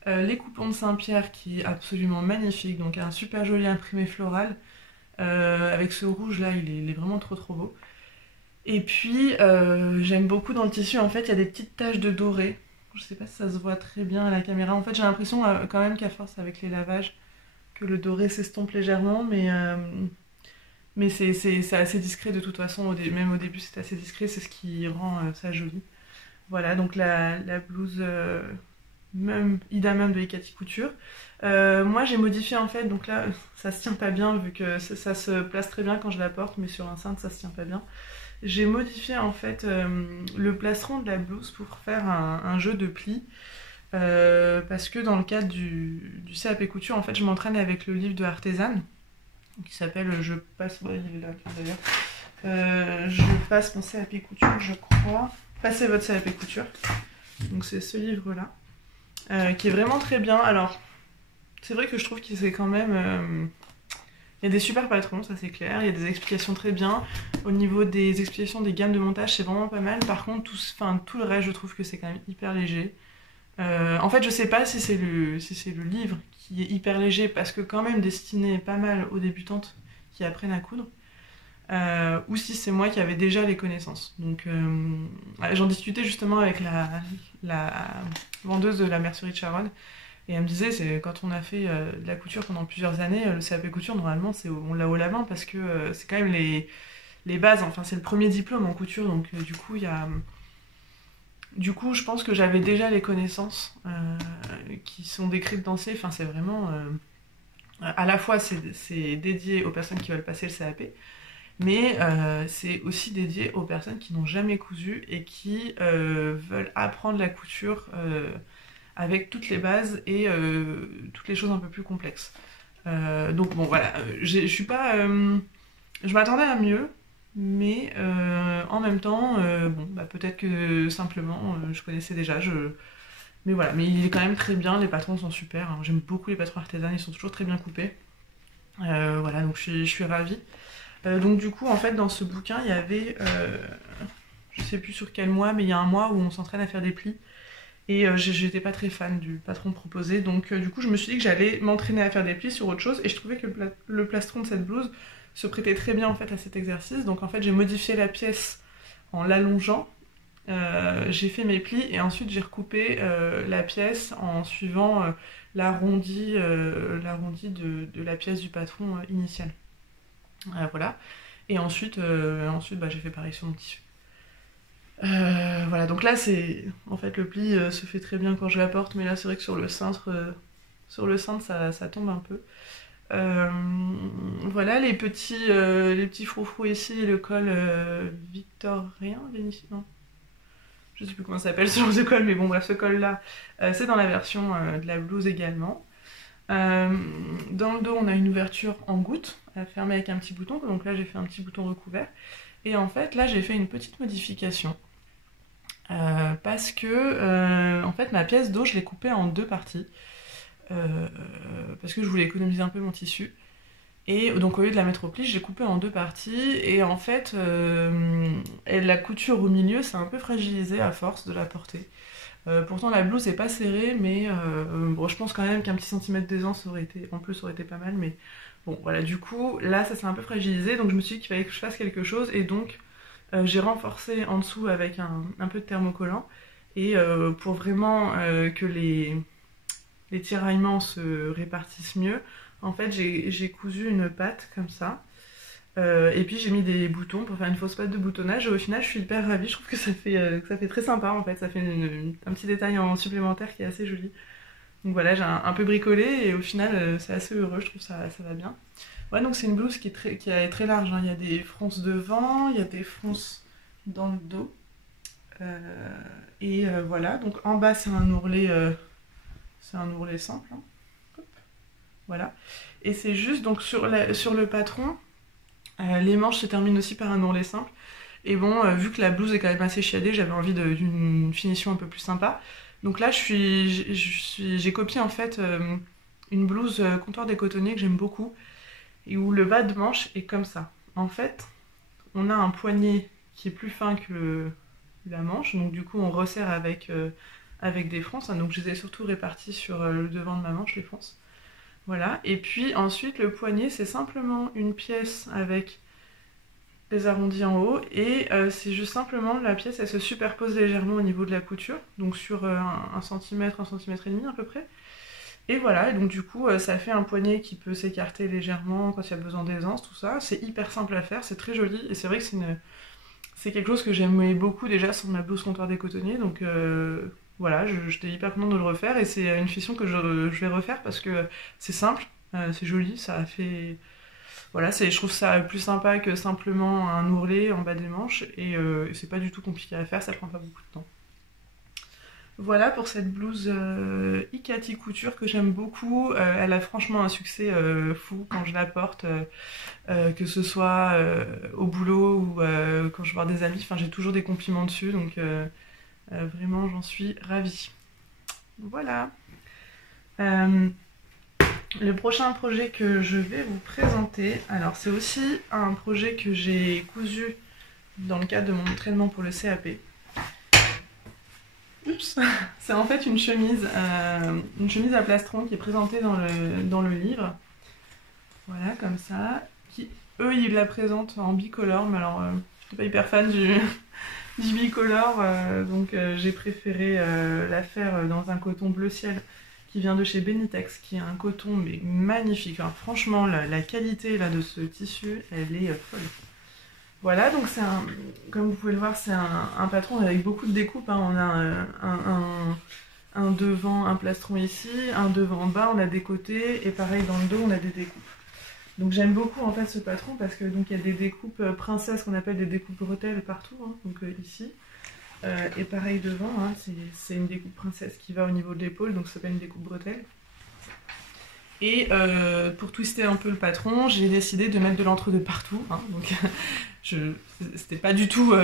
les coupons de Saint-Pierre qui est absolument magnifique, donc un super joli imprimé floral avec ce rouge là, il est vraiment trop trop beau. Et puis j'aime beaucoup dans le tissu, en fait il y a des petites taches de doré. Je sais pas si ça se voit très bien à la caméra. En fait j'ai l'impression quand même qu'à force avec les lavages que le doré s'estompe légèrement, mais c'est assez discret de toute façon. Même au début c'est assez discret, c'est ce qui rend ça joli. Voilà, donc la blouse Ida Mum de Icati Couture. Moi j'ai modifié en fait, donc là ça se tient pas bien vu que ça se place très bien quand je la porte, mais sur un cintre ça se tient pas bien. J'ai modifié en fait le plastron de la blouse pour faire un jeu de plis. Parce que dans le cadre du CAP couture, en fait, je m'entraîne avec le livre de Artésane qui s'appelle Je passe. Ouais, il est là d'ailleurs. Je passe mon CAP couture, je crois. Passez votre CAP couture. Donc, c'est ce livre-là qui est vraiment très bien. Alors, c'est vrai que je trouve qu'il c'est quand même. Il y a des super patrons, ça c'est clair. Il y a des explications très bien. Au niveau des explications des gammes de montage, c'est vraiment pas mal. Par contre, tout le reste, je trouve que c'est quand même hyper léger. En fait, je sais pas si c'est le livre qui est hyper léger, parce que quand même destiné pas mal aux débutantes qui apprennent à coudre, ou si c'est moi qui avais déjà les connaissances. Donc j'en discutais justement avec la vendeuse de la mercerie de Charonne, et elle me disait, c'est quand on a fait de la couture pendant plusieurs années, le CAP couture, normalement, on l'a haut la main, parce que c'est quand même les bases, enfin c'est le premier diplôme en couture, donc du coup il y a... Du coup, je pense que j'avais déjà les connaissances qui sont décrites dans ces... Enfin, c'est vraiment... à la fois, c'est dédié aux personnes qui veulent passer le CAP, mais c'est aussi dédié aux personnes qui n'ont jamais cousu et qui veulent apprendre la couture avec toutes les bases et toutes les choses un peu plus complexes. Donc bon, voilà, je suis pas... je m'attendais à mieux. Mais en même temps, bon, bah, peut-être que simplement je connaissais déjà. Mais voilà, mais il est quand même très bien, les patrons sont super. Hein. J'aime beaucoup les patrons artisanes, ils sont toujours très bien coupés. Voilà, donc je suis ravie. Donc du coup, en fait, dans ce bouquin, il y avait, je sais plus sur quel mois, mais il y a un mois où on s'entraîne à faire des plis. Et j'étais pas très fan du patron proposé, donc du coup je me suis dit que j'allais m'entraîner à faire des plis sur autre chose, et je trouvais que le plastron de cette blouse se prêtait très bien en fait à cet exercice. Donc en fait j'ai modifié la pièce en l'allongeant, j'ai fait mes plis et ensuite j'ai recoupé la pièce en suivant l'arrondi de la pièce du patron initial. Voilà. Et ensuite bah, j'ai fait pareil sur mon tissu. Voilà, donc là c'est... En fait le pli se fait très bien quand je la porte, mais là c'est vrai que sur le cintre ça tombe un peu. Voilà les petits froufrous ici, le col victorien, Vénitien, non, je sais plus comment ça s'appelle ce genre de col, mais bon bref, ce col là c'est dans la version de la blouse également. Dans le dos on a une ouverture en goutte fermée avec un petit bouton, donc là j'ai fait un petit bouton recouvert, et en fait là j'ai fait une petite modification parce que en fait ma pièce dos je l'ai coupée en deux parties. Parce que je voulais économiser un peu mon tissu, et donc au lieu de la mettre au pli, je l'ai coupée en deux parties, et en fait la couture au milieu s'est un peu fragilisée à force de la porter. Pourtant la blouse est pas serrée, mais bon, je pense quand même qu'un petit centimètre d'aisance en plus aurait été pas mal, mais bon voilà, du coup là ça s'est un peu fragilisé, donc je me suis dit qu'il fallait que je fasse quelque chose, et donc j'ai renforcé en dessous avec un peu de thermocollant, et pour vraiment que les tiraillements se répartissent mieux, en fait j'ai cousu une patte comme ça. Et puis j'ai mis des boutons pour faire une fausse patte de boutonnage, et au final je suis hyper ravie, je trouve que ça fait très sympa en fait, ça fait un petit détail en supplémentaire qui est assez joli. Donc voilà, j'ai un peu bricolé et au final c'est assez heureux, je trouve ça va bien. Ouais, donc c'est une blouse qui est très large, hein. Il y a des fronces devant, il y a des fronces dans le dos. Voilà, donc en bas c'est un ourlet simple, hein. Hop, voilà. Et c'est juste donc sur le patron. Les manches se terminent aussi par un ourlet simple. Et bon, vu que la blouse est quand même assez chiadée, j'avais envie d'une finition un peu plus sympa. Donc là, j'ai copié en fait une blouse comptoir des cotonniers que j'aime beaucoup, et où le bas de manche est comme ça. En fait, on a un poignet qui est plus fin que la manche, donc du coup on resserre avec des fronces, hein. Donc je les ai surtout réparties sur le devant de ma manche, les fronces. Voilà, et puis ensuite le poignet c'est simplement une pièce avec des arrondis en haut, et c'est juste simplement la pièce, elle se superpose légèrement au niveau de la couture, donc sur 1 cm, 1 cm et demi à peu près. Et voilà, et donc du coup ça fait un poignet qui peut s'écarter légèrement quand il y a besoin d'aisance, tout ça. C'est hyper simple à faire, c'est très joli, et c'est vrai que c'est quelque chose que j'aimais beaucoup déjà sur ma blouse comptoir des cotonniers, donc voilà, j'étais hyper contente de le refaire, et c'est une finition que je vais refaire parce que c'est simple, c'est joli, ça fait... Voilà, je trouve ça plus sympa que simplement un ourlet en bas des manches, et c'est pas du tout compliqué à faire, ça prend pas beaucoup de temps. Voilà pour cette blouse Ikati Couture que j'aime beaucoup. Elle a franchement un succès fou quand je la porte, que ce soit au boulot ou quand je vois des amis. Enfin, j'ai toujours des compliments dessus, donc vraiment j'en suis ravie. Voilà. Le prochain projet que je vais vous présenter, alors c'est aussi un projet que j'ai cousu dans le cadre de mon entraînement pour le CAP. Oups. C'est en fait une chemise à plastron qui est présentée dans le livre. Voilà, comme ça. Eux, ils la présentent en bicolore, mais alors, je suis pas hyper fan du bicolore, donc j'ai préféré la faire dans un coton bleu ciel qui vient de chez Benitex, qui est un coton mais magnifique. Alors, franchement, la qualité là, de ce tissu, elle est folle. Voilà, donc comme vous pouvez le voir, c'est un patron avec beaucoup de découpes, hein. On a un devant, un plastron ici, un devant en bas, on a des côtés, et pareil dans le dos, on a des découpes. Donc j'aime beaucoup en fait ce patron parce que donc il y a des découpes princesses qu'on appelle des découpes bretelles partout, hein, donc ici. Et pareil devant, hein, c'est une découpe princesse qui va au niveau de l'épaule, donc ça s'appelle une découpe bretelle. Et pour twister un peu le patron, j'ai décidé de mettre de l'entre-deux partout, hein, donc c'était pas du tout...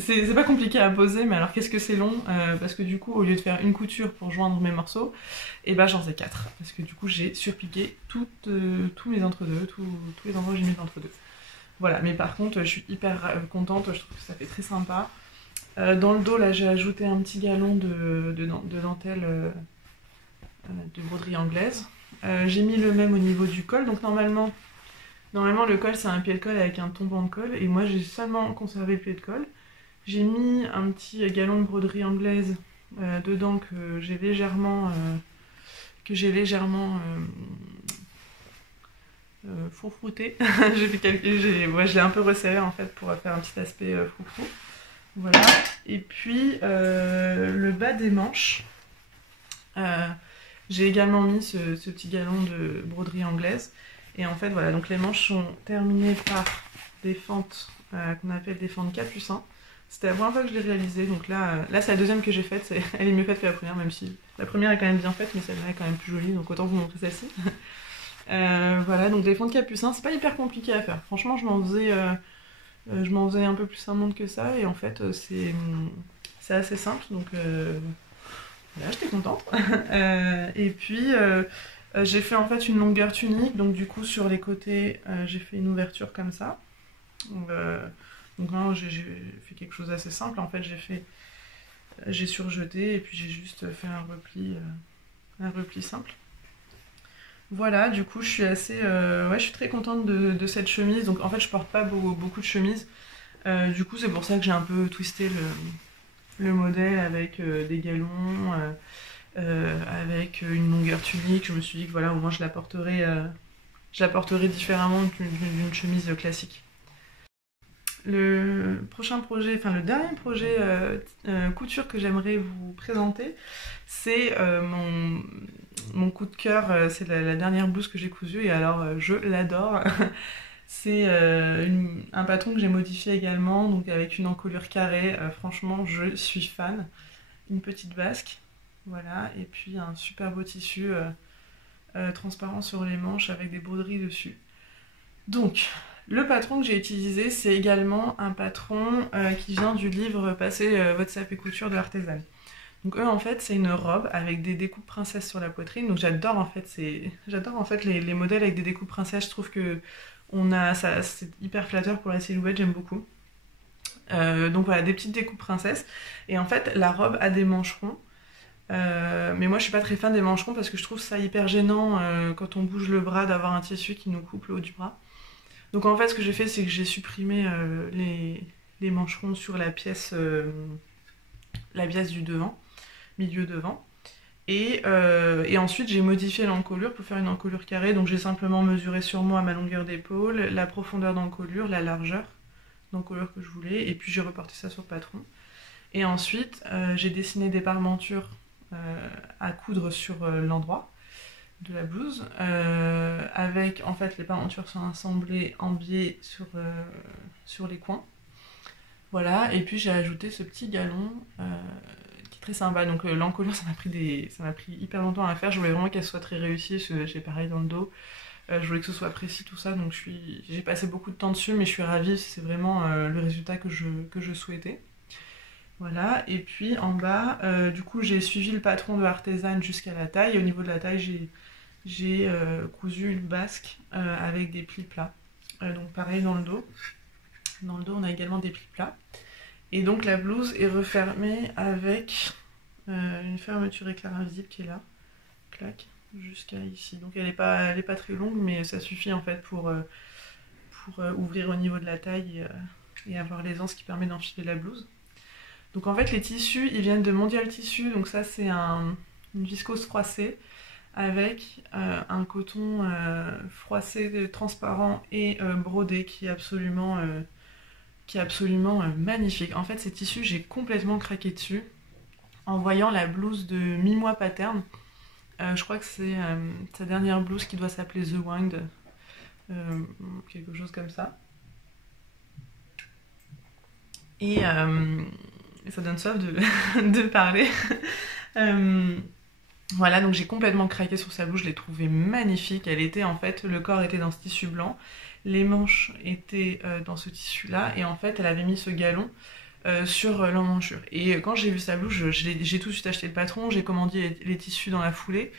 c'est pas compliqué à poser, mais alors qu'est-ce que c'est long, parce que du coup, au lieu de faire une couture pour joindre mes morceaux, et ben j'en faisais 4, parce que du coup j'ai surpiqué tous mes entre-deux, tous les endroits où j'ai mis de l'entre-deux. Voilà, mais par contre, je suis hyper contente, je trouve que ça fait très sympa. Dans le dos, là, j'ai ajouté un petit galon de dentelle de broderie anglaise. J'ai mis le même au niveau du col, donc normalement le col c'est un pied de colle avec un tombant de colle, et moi j'ai seulement conservé le pied de colle. J'ai mis un petit galon de broderie anglaise dedans que j'ai légèrement froufrouté. Je l'ai un peu resserré en fait pour faire un petit aspect froufrou. Voilà, et puis le bas des manches, j'ai également mis ce petit galon de broderie anglaise. Et en fait, voilà, donc les manches sont terminées par des fentes qu'on appelle des fentes capucin. C'était la première fois que je l'ai réalisée, donc là c'est la deuxième que j'ai faite. Elle est mieux faite que la première, même si la première est quand même bien faite, mais celle-là est quand même plus jolie, donc autant vous montrer celle-ci. Voilà, donc des fentes capucin, c'est pas hyper compliqué à faire. Franchement, je m'en faisais un peu plus un monde que ça, et en fait, c'est assez simple, donc voilà, j'étais contente. Et puis... j'ai fait en fait une longueur tunique, donc du coup sur les côtés j'ai fait une ouverture comme ça. Donc vraiment j'ai fait quelque chose d'assez simple. En fait j'ai fait j'ai surjeté et puis j'ai juste fait un repli simple. Voilà, du coup je suis je suis très contente de cette chemise. Donc en fait je porte pas beaucoup de chemises. Du coup c'est pour ça que j'ai un peu twisté le modèle avec des galons, avec une longueur tunique. Je me suis dit que voilà, au moins je la porterai différemment d'une chemise classique. Le prochain projet, enfin le dernier projet couture que j'aimerais vous présenter, c'est mon coup de cœur, c'est la dernière blouse que j'ai cousue et alors je l'adore. C'est un patron que j'ai modifié également, donc avec une encolure carrée, franchement je suis fan. Une petite basque, voilà, et puis un super beau tissu transparent sur les manches avec des broderies dessus. Donc, le patron que j'ai utilisé, c'est également un patron qui vient du livre Passer votre sape et couture de Artezane. Donc eux en fait c'est une robe avec des découpes princesses sur la poitrine. Donc j'adore en fait les modèles avec des découpes princesses. Je trouve que c'est hyper flatteur pour la silhouette, j'aime beaucoup. Donc voilà, des petites découpes princesses. Et en fait la robe a des mancherons. Mais moi je suis pas très fan des mancherons parce que je trouve ça hyper gênant quand on bouge le bras d'avoir un tissu qui nous coupe le haut du bras. Donc en fait ce que j'ai fait c'est que j'ai supprimé les mancherons sur la pièce du devant, milieu devant. Et ensuite j'ai modifié l'encolure pour faire une encolure carrée. Donc j'ai simplement mesuré sur moi ma longueur d'épaule, la profondeur d'encolure, la largeur d'encolure que je voulais. Et puis j'ai reporté ça sur le patron. Et ensuite j'ai dessiné des parmentures à coudre sur l'endroit de la blouse. Avec en fait les parmentures sont assemblées en biais sur les coins. Voilà, et puis j'ai ajouté ce petit galon qui est très sympa. Donc l'encolure, ça m'a pris hyper longtemps à faire. Je voulais vraiment qu'elle soit très réussie. J'ai pareil dans le dos. Je voulais que ce soit précis tout ça. Donc j'ai passé beaucoup de temps dessus, mais je suis ravie. C'est vraiment le résultat que je souhaitais. Voilà, et puis en bas, du coup j'ai suivi le patron de Artezane jusqu'à la taille. Et au niveau de la taille, j'ai cousu une basque avec des plis plats. Donc pareil dans le dos. Dans le dos, on a également des plis plats. Et donc la blouse est refermée avec une fermeture éclair invisible qui est là. Clac, jusqu'à ici. Donc elle est pas très longue, mais ça suffit en fait pour ouvrir au niveau de la taille et avoir l'aisance qui permet d'enfiler la blouse. Donc en fait les tissus, ils viennent de Mondial Tissu. Donc ça c'est une viscose froissée avec un coton froissé transparent et brodé qui est absolument magnifique. En fait, ces tissus, j'ai complètement craqué dessus en voyant la blouse de Mimois Pattern. Je crois que c'est sa dernière blouse qui doit s'appeler The Wind, quelque chose comme ça. Et ça donne soif de parler. Voilà, donc j'ai complètement craqué sur sa blouse, je l'ai trouvée magnifique. Le corps était dans ce tissu blanc. Les manches étaient dans ce tissu-là, et en fait, elle avait mis ce galon sur l'emmanchure. Et quand j'ai vu sa blouse, j'ai tout de suite acheté le patron, j'ai commandé les tissus dans la foulée.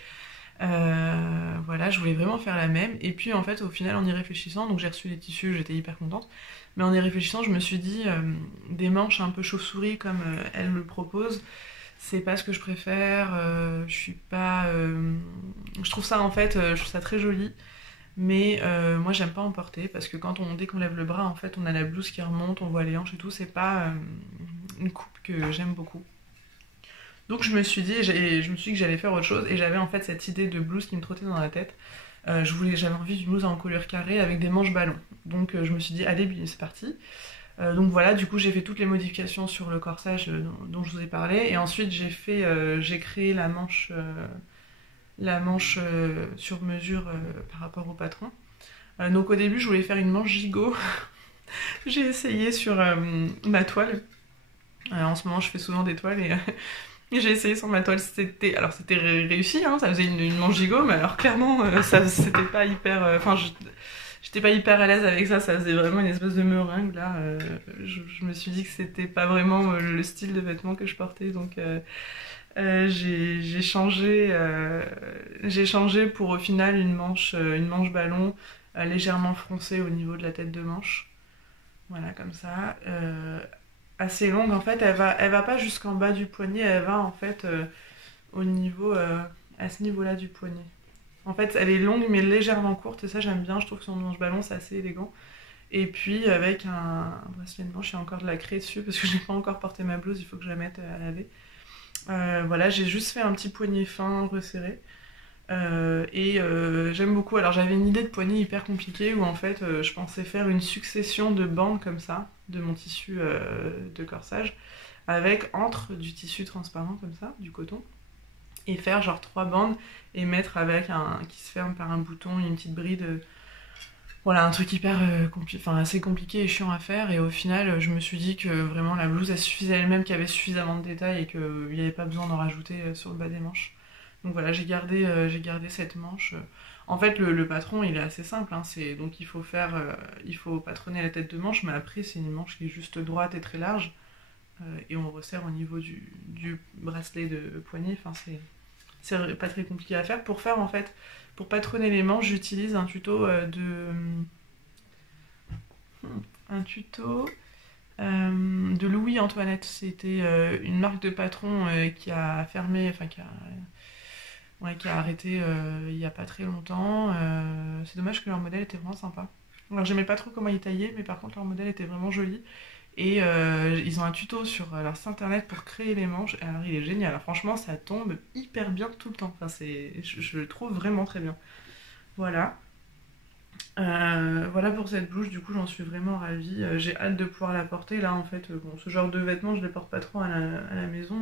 Voilà, je voulais vraiment faire la même. Et puis en fait, au final, en y réfléchissant, donc j'ai reçu les tissus, j'étais hyper contente. Mais en y réfléchissant, je me suis dit, des manches un peu chauve-souris comme elle me le propose, c'est pas ce que je préfère. Je suis pas. Je trouve ça en fait, je trouve ça très joli. Mais moi j'aime pas en porter parce que dès qu'on lève le bras en fait on a la blouse qui remonte, on voit les hanches et tout, c'est pas une coupe que j'aime beaucoup. Donc je me suis dit que j'allais faire autre chose et j'avais en fait cette idée de blouse qui me trottait dans la tête. J'avais envie d'une blouse en encolure carrée avec des manches ballons. Donc je me suis dit allez c'est parti. Donc voilà, du coup j'ai fait toutes les modifications sur le corsage dont je vous ai parlé et ensuite j'ai créé la manche sur mesure par rapport au patron. Donc au début je voulais faire une manche gigot. J'ai essayé sur ma toile. En ce moment je fais souvent des toiles et j'ai essayé sur ma toile. C'était réussi, hein, ça faisait une manche gigot, mais alors clairement c'était pas hyper... j'étais pas hyper à l'aise avec ça, ça faisait vraiment une espèce de meringue là. Je me suis dit que c'était pas vraiment le style de vêtements que je portais, donc j'ai changé pour au final une manche ballon légèrement froncée au niveau de la tête de manche. Voilà, comme ça. assez longue. En fait, elle va pas jusqu'en bas du poignet, elle va en fait au niveau, à ce niveau-là du poignet. En fait, elle est longue mais légèrement courte et ça j'aime bien. Je trouve que son manche-ballon c'est assez élégant. Et puis avec un bracelet de manche, il y a encore de la craie dessus parce que je n'ai pas encore porté ma blouse, il faut que je la mette à laver. Voilà, j'ai juste fait un petit poignet fin resserré. J'aime beaucoup. Alors j'avais une idée de poignée hyper compliquée où en fait je pensais faire une succession de bandes comme ça, de mon tissu de corsage, avec entre du tissu transparent comme ça, du coton, et faire genre 3 bandes et mettre avec un qui se ferme par un bouton, une petite bride. Voilà, un truc hyper assez compliqué et chiant à faire. Et au final, je me suis dit que vraiment la blouse elle suffisait elle-même, qu'il y avait suffisamment de détails et qu'il n'y avait pas besoin d'en rajouter sur le bas des manches. Donc voilà, j'ai gardé cette manche. En fait, le patron, il est assez simple. Hein, donc il faut patronner la tête de manche, mais après, c'est une manche qui est juste droite et très large. Et on resserre au niveau du bracelet de poignet. Enfin, c'est pas très compliqué à faire. Pour patronner les manches, j'utilise un tuto de Louis-Antoinette. C'était une marque de patron qui a fermé, enfin qui a arrêté il y a pas très longtemps. C'est dommage que leur modèle était vraiment sympa. Alors j'aimais pas trop comment ils taillaient, mais par contre leur modèle était vraiment joli. Et ils ont un tuto sur leur site internet pour créer les manches. Alors il est génial. Alors, franchement, ça tombe hyper bien tout le temps. Enfin, je le trouve vraiment très bien. Voilà. Voilà pour cette blouse. Du coup, j'en suis vraiment ravie. J'ai hâte de pouvoir la porter. Là, en fait, bon, ce genre de vêtements, je les porte pas trop à la maison.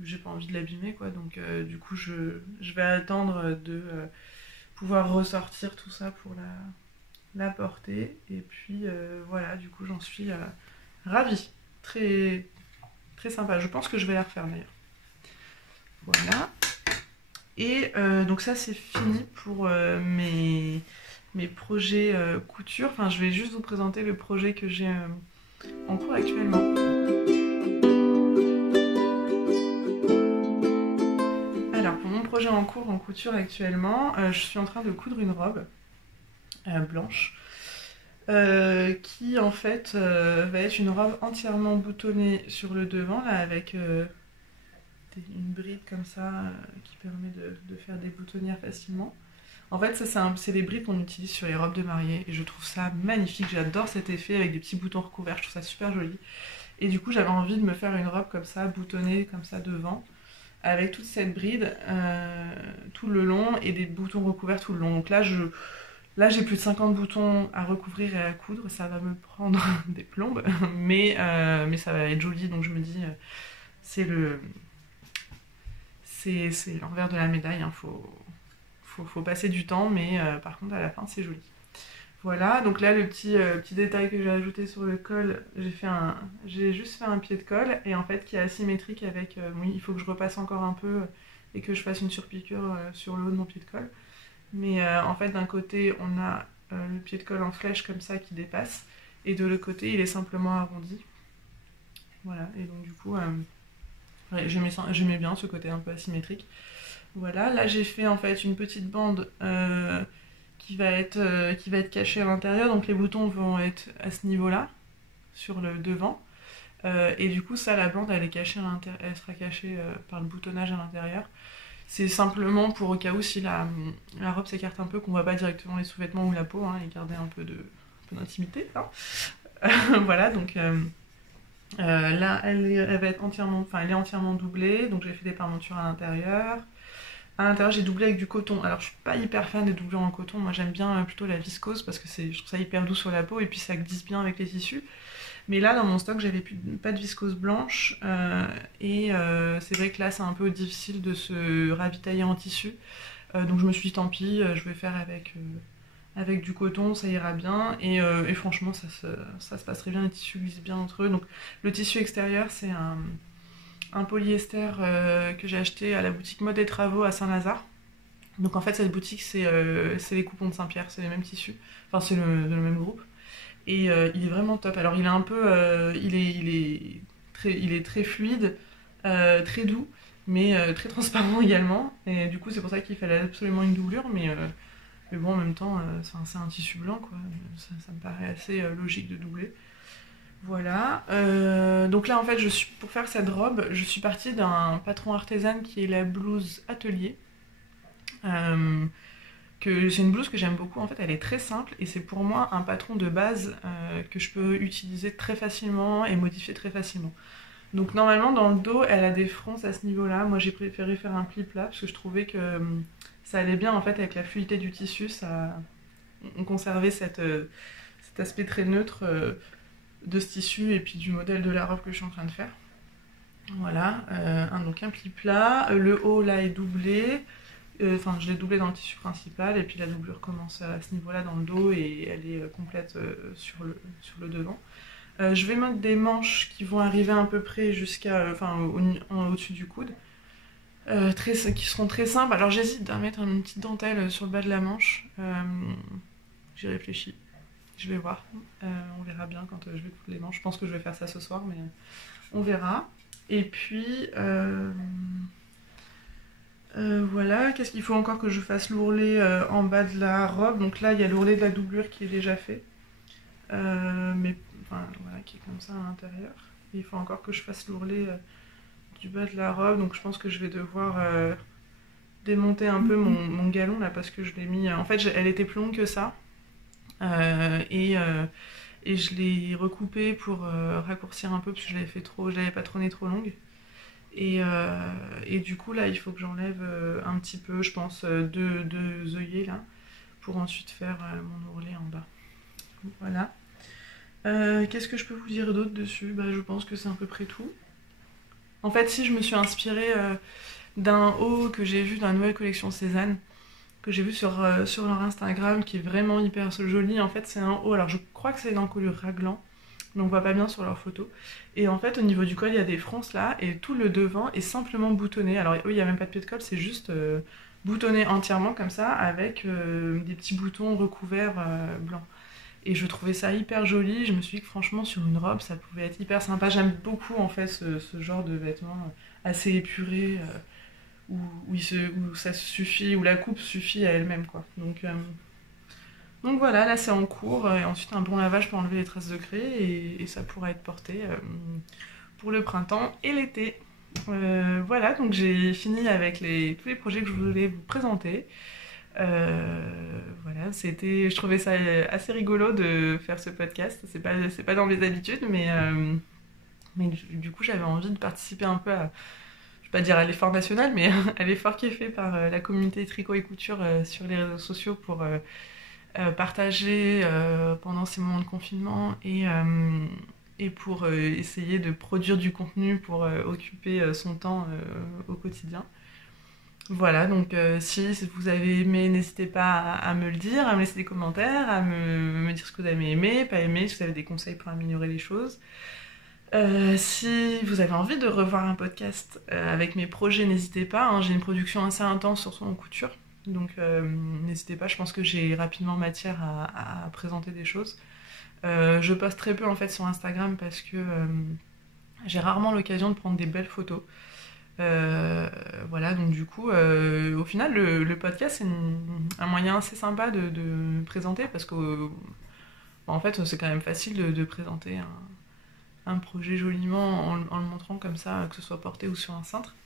J'ai pas envie de l'abîmer, quoi. Donc, du coup, je vais attendre de pouvoir ressortir tout ça pour la porter. Et puis, voilà, du coup, j'en suis ravie. Très, très sympa. Je pense que je vais la refaire d'ailleurs. Voilà. Et donc ça c'est fini pour mes projets couture. Enfin, je vais juste vous présenter le projet que j'ai en cours actuellement. Alors pour mon projet en cours en couture actuellement, je suis en train de coudre une robe blanche qui en fait va être une robe entièrement boutonnée sur le devant là avec une bride comme ça qui permet de faire des boutonnières facilement. En fait, ça c'est des brides qu'on utilise sur les robes de mariée et je trouve ça magnifique. J'adore cet effet avec des petits boutons recouverts, je trouve ça super joli. Et du coup, j'avais envie de me faire une robe comme ça, boutonnée comme ça devant, avec toute cette bride tout le long et des boutons recouverts tout le long. Donc là j'ai plus de 50 boutons à recouvrir et à coudre, ça va me prendre des plombes, mais ça va être joli. Donc je me dis, c'est l'envers de la médaille, hein. Faut passer du temps, mais par contre à la fin c'est joli. Voilà, donc là le petit détail que j'ai ajouté sur le col, j'ai juste fait un pied de colle et en fait qui est asymétrique avec, oui il faut que je repasse encore un peu et que je fasse une surpiqûre sur le haut de mon pied de colle. Mais en fait d'un côté on a le pied de colle en flèche comme ça qui dépasse et de l'autre côté il est simplement arrondi. Voilà, et donc du coup ouais, j'aimais bien ce côté un peu asymétrique. Voilà, là j'ai fait en fait une petite bande qui va être cachée à l'intérieur, donc les boutons vont être à ce niveau-là, sur le devant. Et du coup, ça, la bande, elle est cachée elle sera cachée par le boutonnage à l'intérieur. C'est simplement pour au cas où si la robe s'écarte un peu, qu'on voit pas directement les sous-vêtements ou la peau, hein, et garder un peu d'intimité. Hein. Voilà, donc là, elle va être elle est entièrement doublée, donc j'ai fait des parmentures à l'intérieur. À l'intérieur, j'ai doublé avec du coton. Alors, je suis pas hyper fan des doublures en coton. Moi, j'aime bien plutôt la viscose parce que je trouve ça hyper doux sur la peau et puis ça glisse bien avec les tissus. Mais là, dans mon stock, j'avais pas de viscose blanche. C'est vrai que là, c'est un peu difficile de se ravitailler en tissu. Donc, je me suis dit, tant pis, je vais faire avec du coton, ça ira bien. Et franchement, ça se passerait bien. Les tissus glissent bien entre eux. Donc, le tissu extérieur, c'est un polyester que j'ai acheté à la boutique Mode et Travaux à Saint-Lazare. Donc en fait cette boutique c'est les Coupons de Saint-Pierre, c'est les mêmes tissus, enfin c'est le même groupe. Et il est vraiment top. Alors il est un peu, il est très fluide, très doux, mais très transparent également. Et du coup c'est pour ça qu'il fallait absolument une doublure, mais bon en même temps c'est un tissu blanc quoi, ça me paraît assez logique de doubler. Voilà. Donc là, en fait, pour faire cette robe, je suis partie d'un patron artisan qui est la blouse Atelier. Euh, c'est une blouse que j'aime beaucoup. En fait, elle est très simple et c'est pour moi un patron de base que je peux utiliser très facilement et modifier très facilement. Donc normalement, dans le dos, elle a des fronces à ce niveau-là. Moi, j'ai préféré faire un pli plat parce que je trouvais que ça allait bien en fait avec la fluidité du tissu. On conservait cet aspect très neutre de ce tissu et puis du modèle de la robe que je suis en train de faire. Voilà, donc un pli plat. Le haut là est doublé. Enfin, je l'ai doublé dans le tissu principal et puis la doublure commence à ce niveau-là dans le dos et elle est complète sur le devant. Je vais mettre des manches qui vont arriver à peu près au-dessus du coude, qui seront très simples. Alors j'hésite à mettre une petite dentelle sur le bas de la manche. J'y réfléchis. Je vais voir. On verra bien quand je vais coudre les manches. Je pense que je vais faire ça ce soir, mais on verra. Et puis voilà. Qu'est-ce qu'il faut encore que je fasse l'ourlet en bas de la robe? Donc là, il y a l'ourlet de la doublure qui est déjà fait. Mais enfin, voilà, qui est comme ça à l'intérieur. Il faut encore que je fasse l'ourlet du bas de la robe. Donc je pense que je vais devoir démonter un peu mon galon là parce que je l'ai mis. En fait, elle était plus longue que ça. Et je l'ai recoupée pour raccourcir un peu parce que je l'avais patronné trop longue. Et du coup là il faut que j'enlève un petit peu, je pense, deux œillets là pour ensuite faire mon ourlet en bas. Voilà. Qu'est-ce que je peux vous dire d'autre dessus? Je pense que c'est à peu près tout. En fait, si je me suis inspirée d'un haut que j'ai vu dans la nouvelle collection Cézanne, que j'ai vu sur leur Instagram, qui est vraiment hyper joli. En fait, c'est un haut, alors je crois que c'est d'encolure raglan, mais on voit pas bien sur leur photo. Et en fait, au niveau du col, il y a des fronces là, et tout le devant est simplement boutonné. Alors oui, il n'y a même pas de pied de colle, c'est juste boutonné entièrement comme ça, avec des petits boutons recouverts blancs. Et je trouvais ça hyper joli. Je me suis dit que franchement, sur une robe, ça pouvait être hyper sympa. J'aime beaucoup en fait ce genre de vêtements assez épurés, où ça suffit, où la coupe suffit à elle-même, quoi. Donc voilà, là c'est en cours. Et ensuite, un bon lavage pour enlever les traces de craie et ça pourra être porté pour le printemps et l'été. Voilà, donc j'ai fini avec tous les projets que je voulais vous présenter. Voilà, je trouvais ça assez rigolo de faire ce podcast. C'est pas dans mes habitudes, mais du coup j'avais envie de participer un peu je vais pas dire à l'effort national, mais à l'effort qui est fait par la communauté tricot et couture sur les réseaux sociaux pour partager pendant ces moments de confinement et pour essayer de produire du contenu pour occuper son temps au quotidien. Voilà, donc si vous avez aimé, n'hésitez pas à me le dire, à me laisser des commentaires, à me dire ce que vous avez aimé, pas aimé, si vous avez des conseils pour améliorer les choses. Si vous avez envie de revoir un podcast avec mes projets, n'hésitez pas, hein, j'ai une production assez intense surtout en couture, donc n'hésitez pas, je pense que j'ai rapidement matière à présenter des choses. Je poste très peu en fait sur Instagram parce que j'ai rarement l'occasion de prendre des belles photos. Voilà, donc du coup, au final, le podcast, c'est un moyen assez sympa de présenter parce que, en fait, c'est quand même facile de présenter un projet joliment en le montrant comme ça, que ce soit porté ou sur un cintre.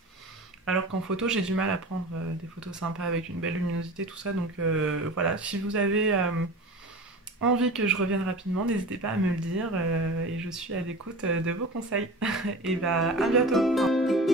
Alors qu'en photo, j'ai du mal à prendre des photos sympas avec une belle luminosité, tout ça. Donc voilà, si vous avez envie que je revienne rapidement, n'hésitez pas à me le dire et je suis à l'écoute de vos conseils. Et à bientôt!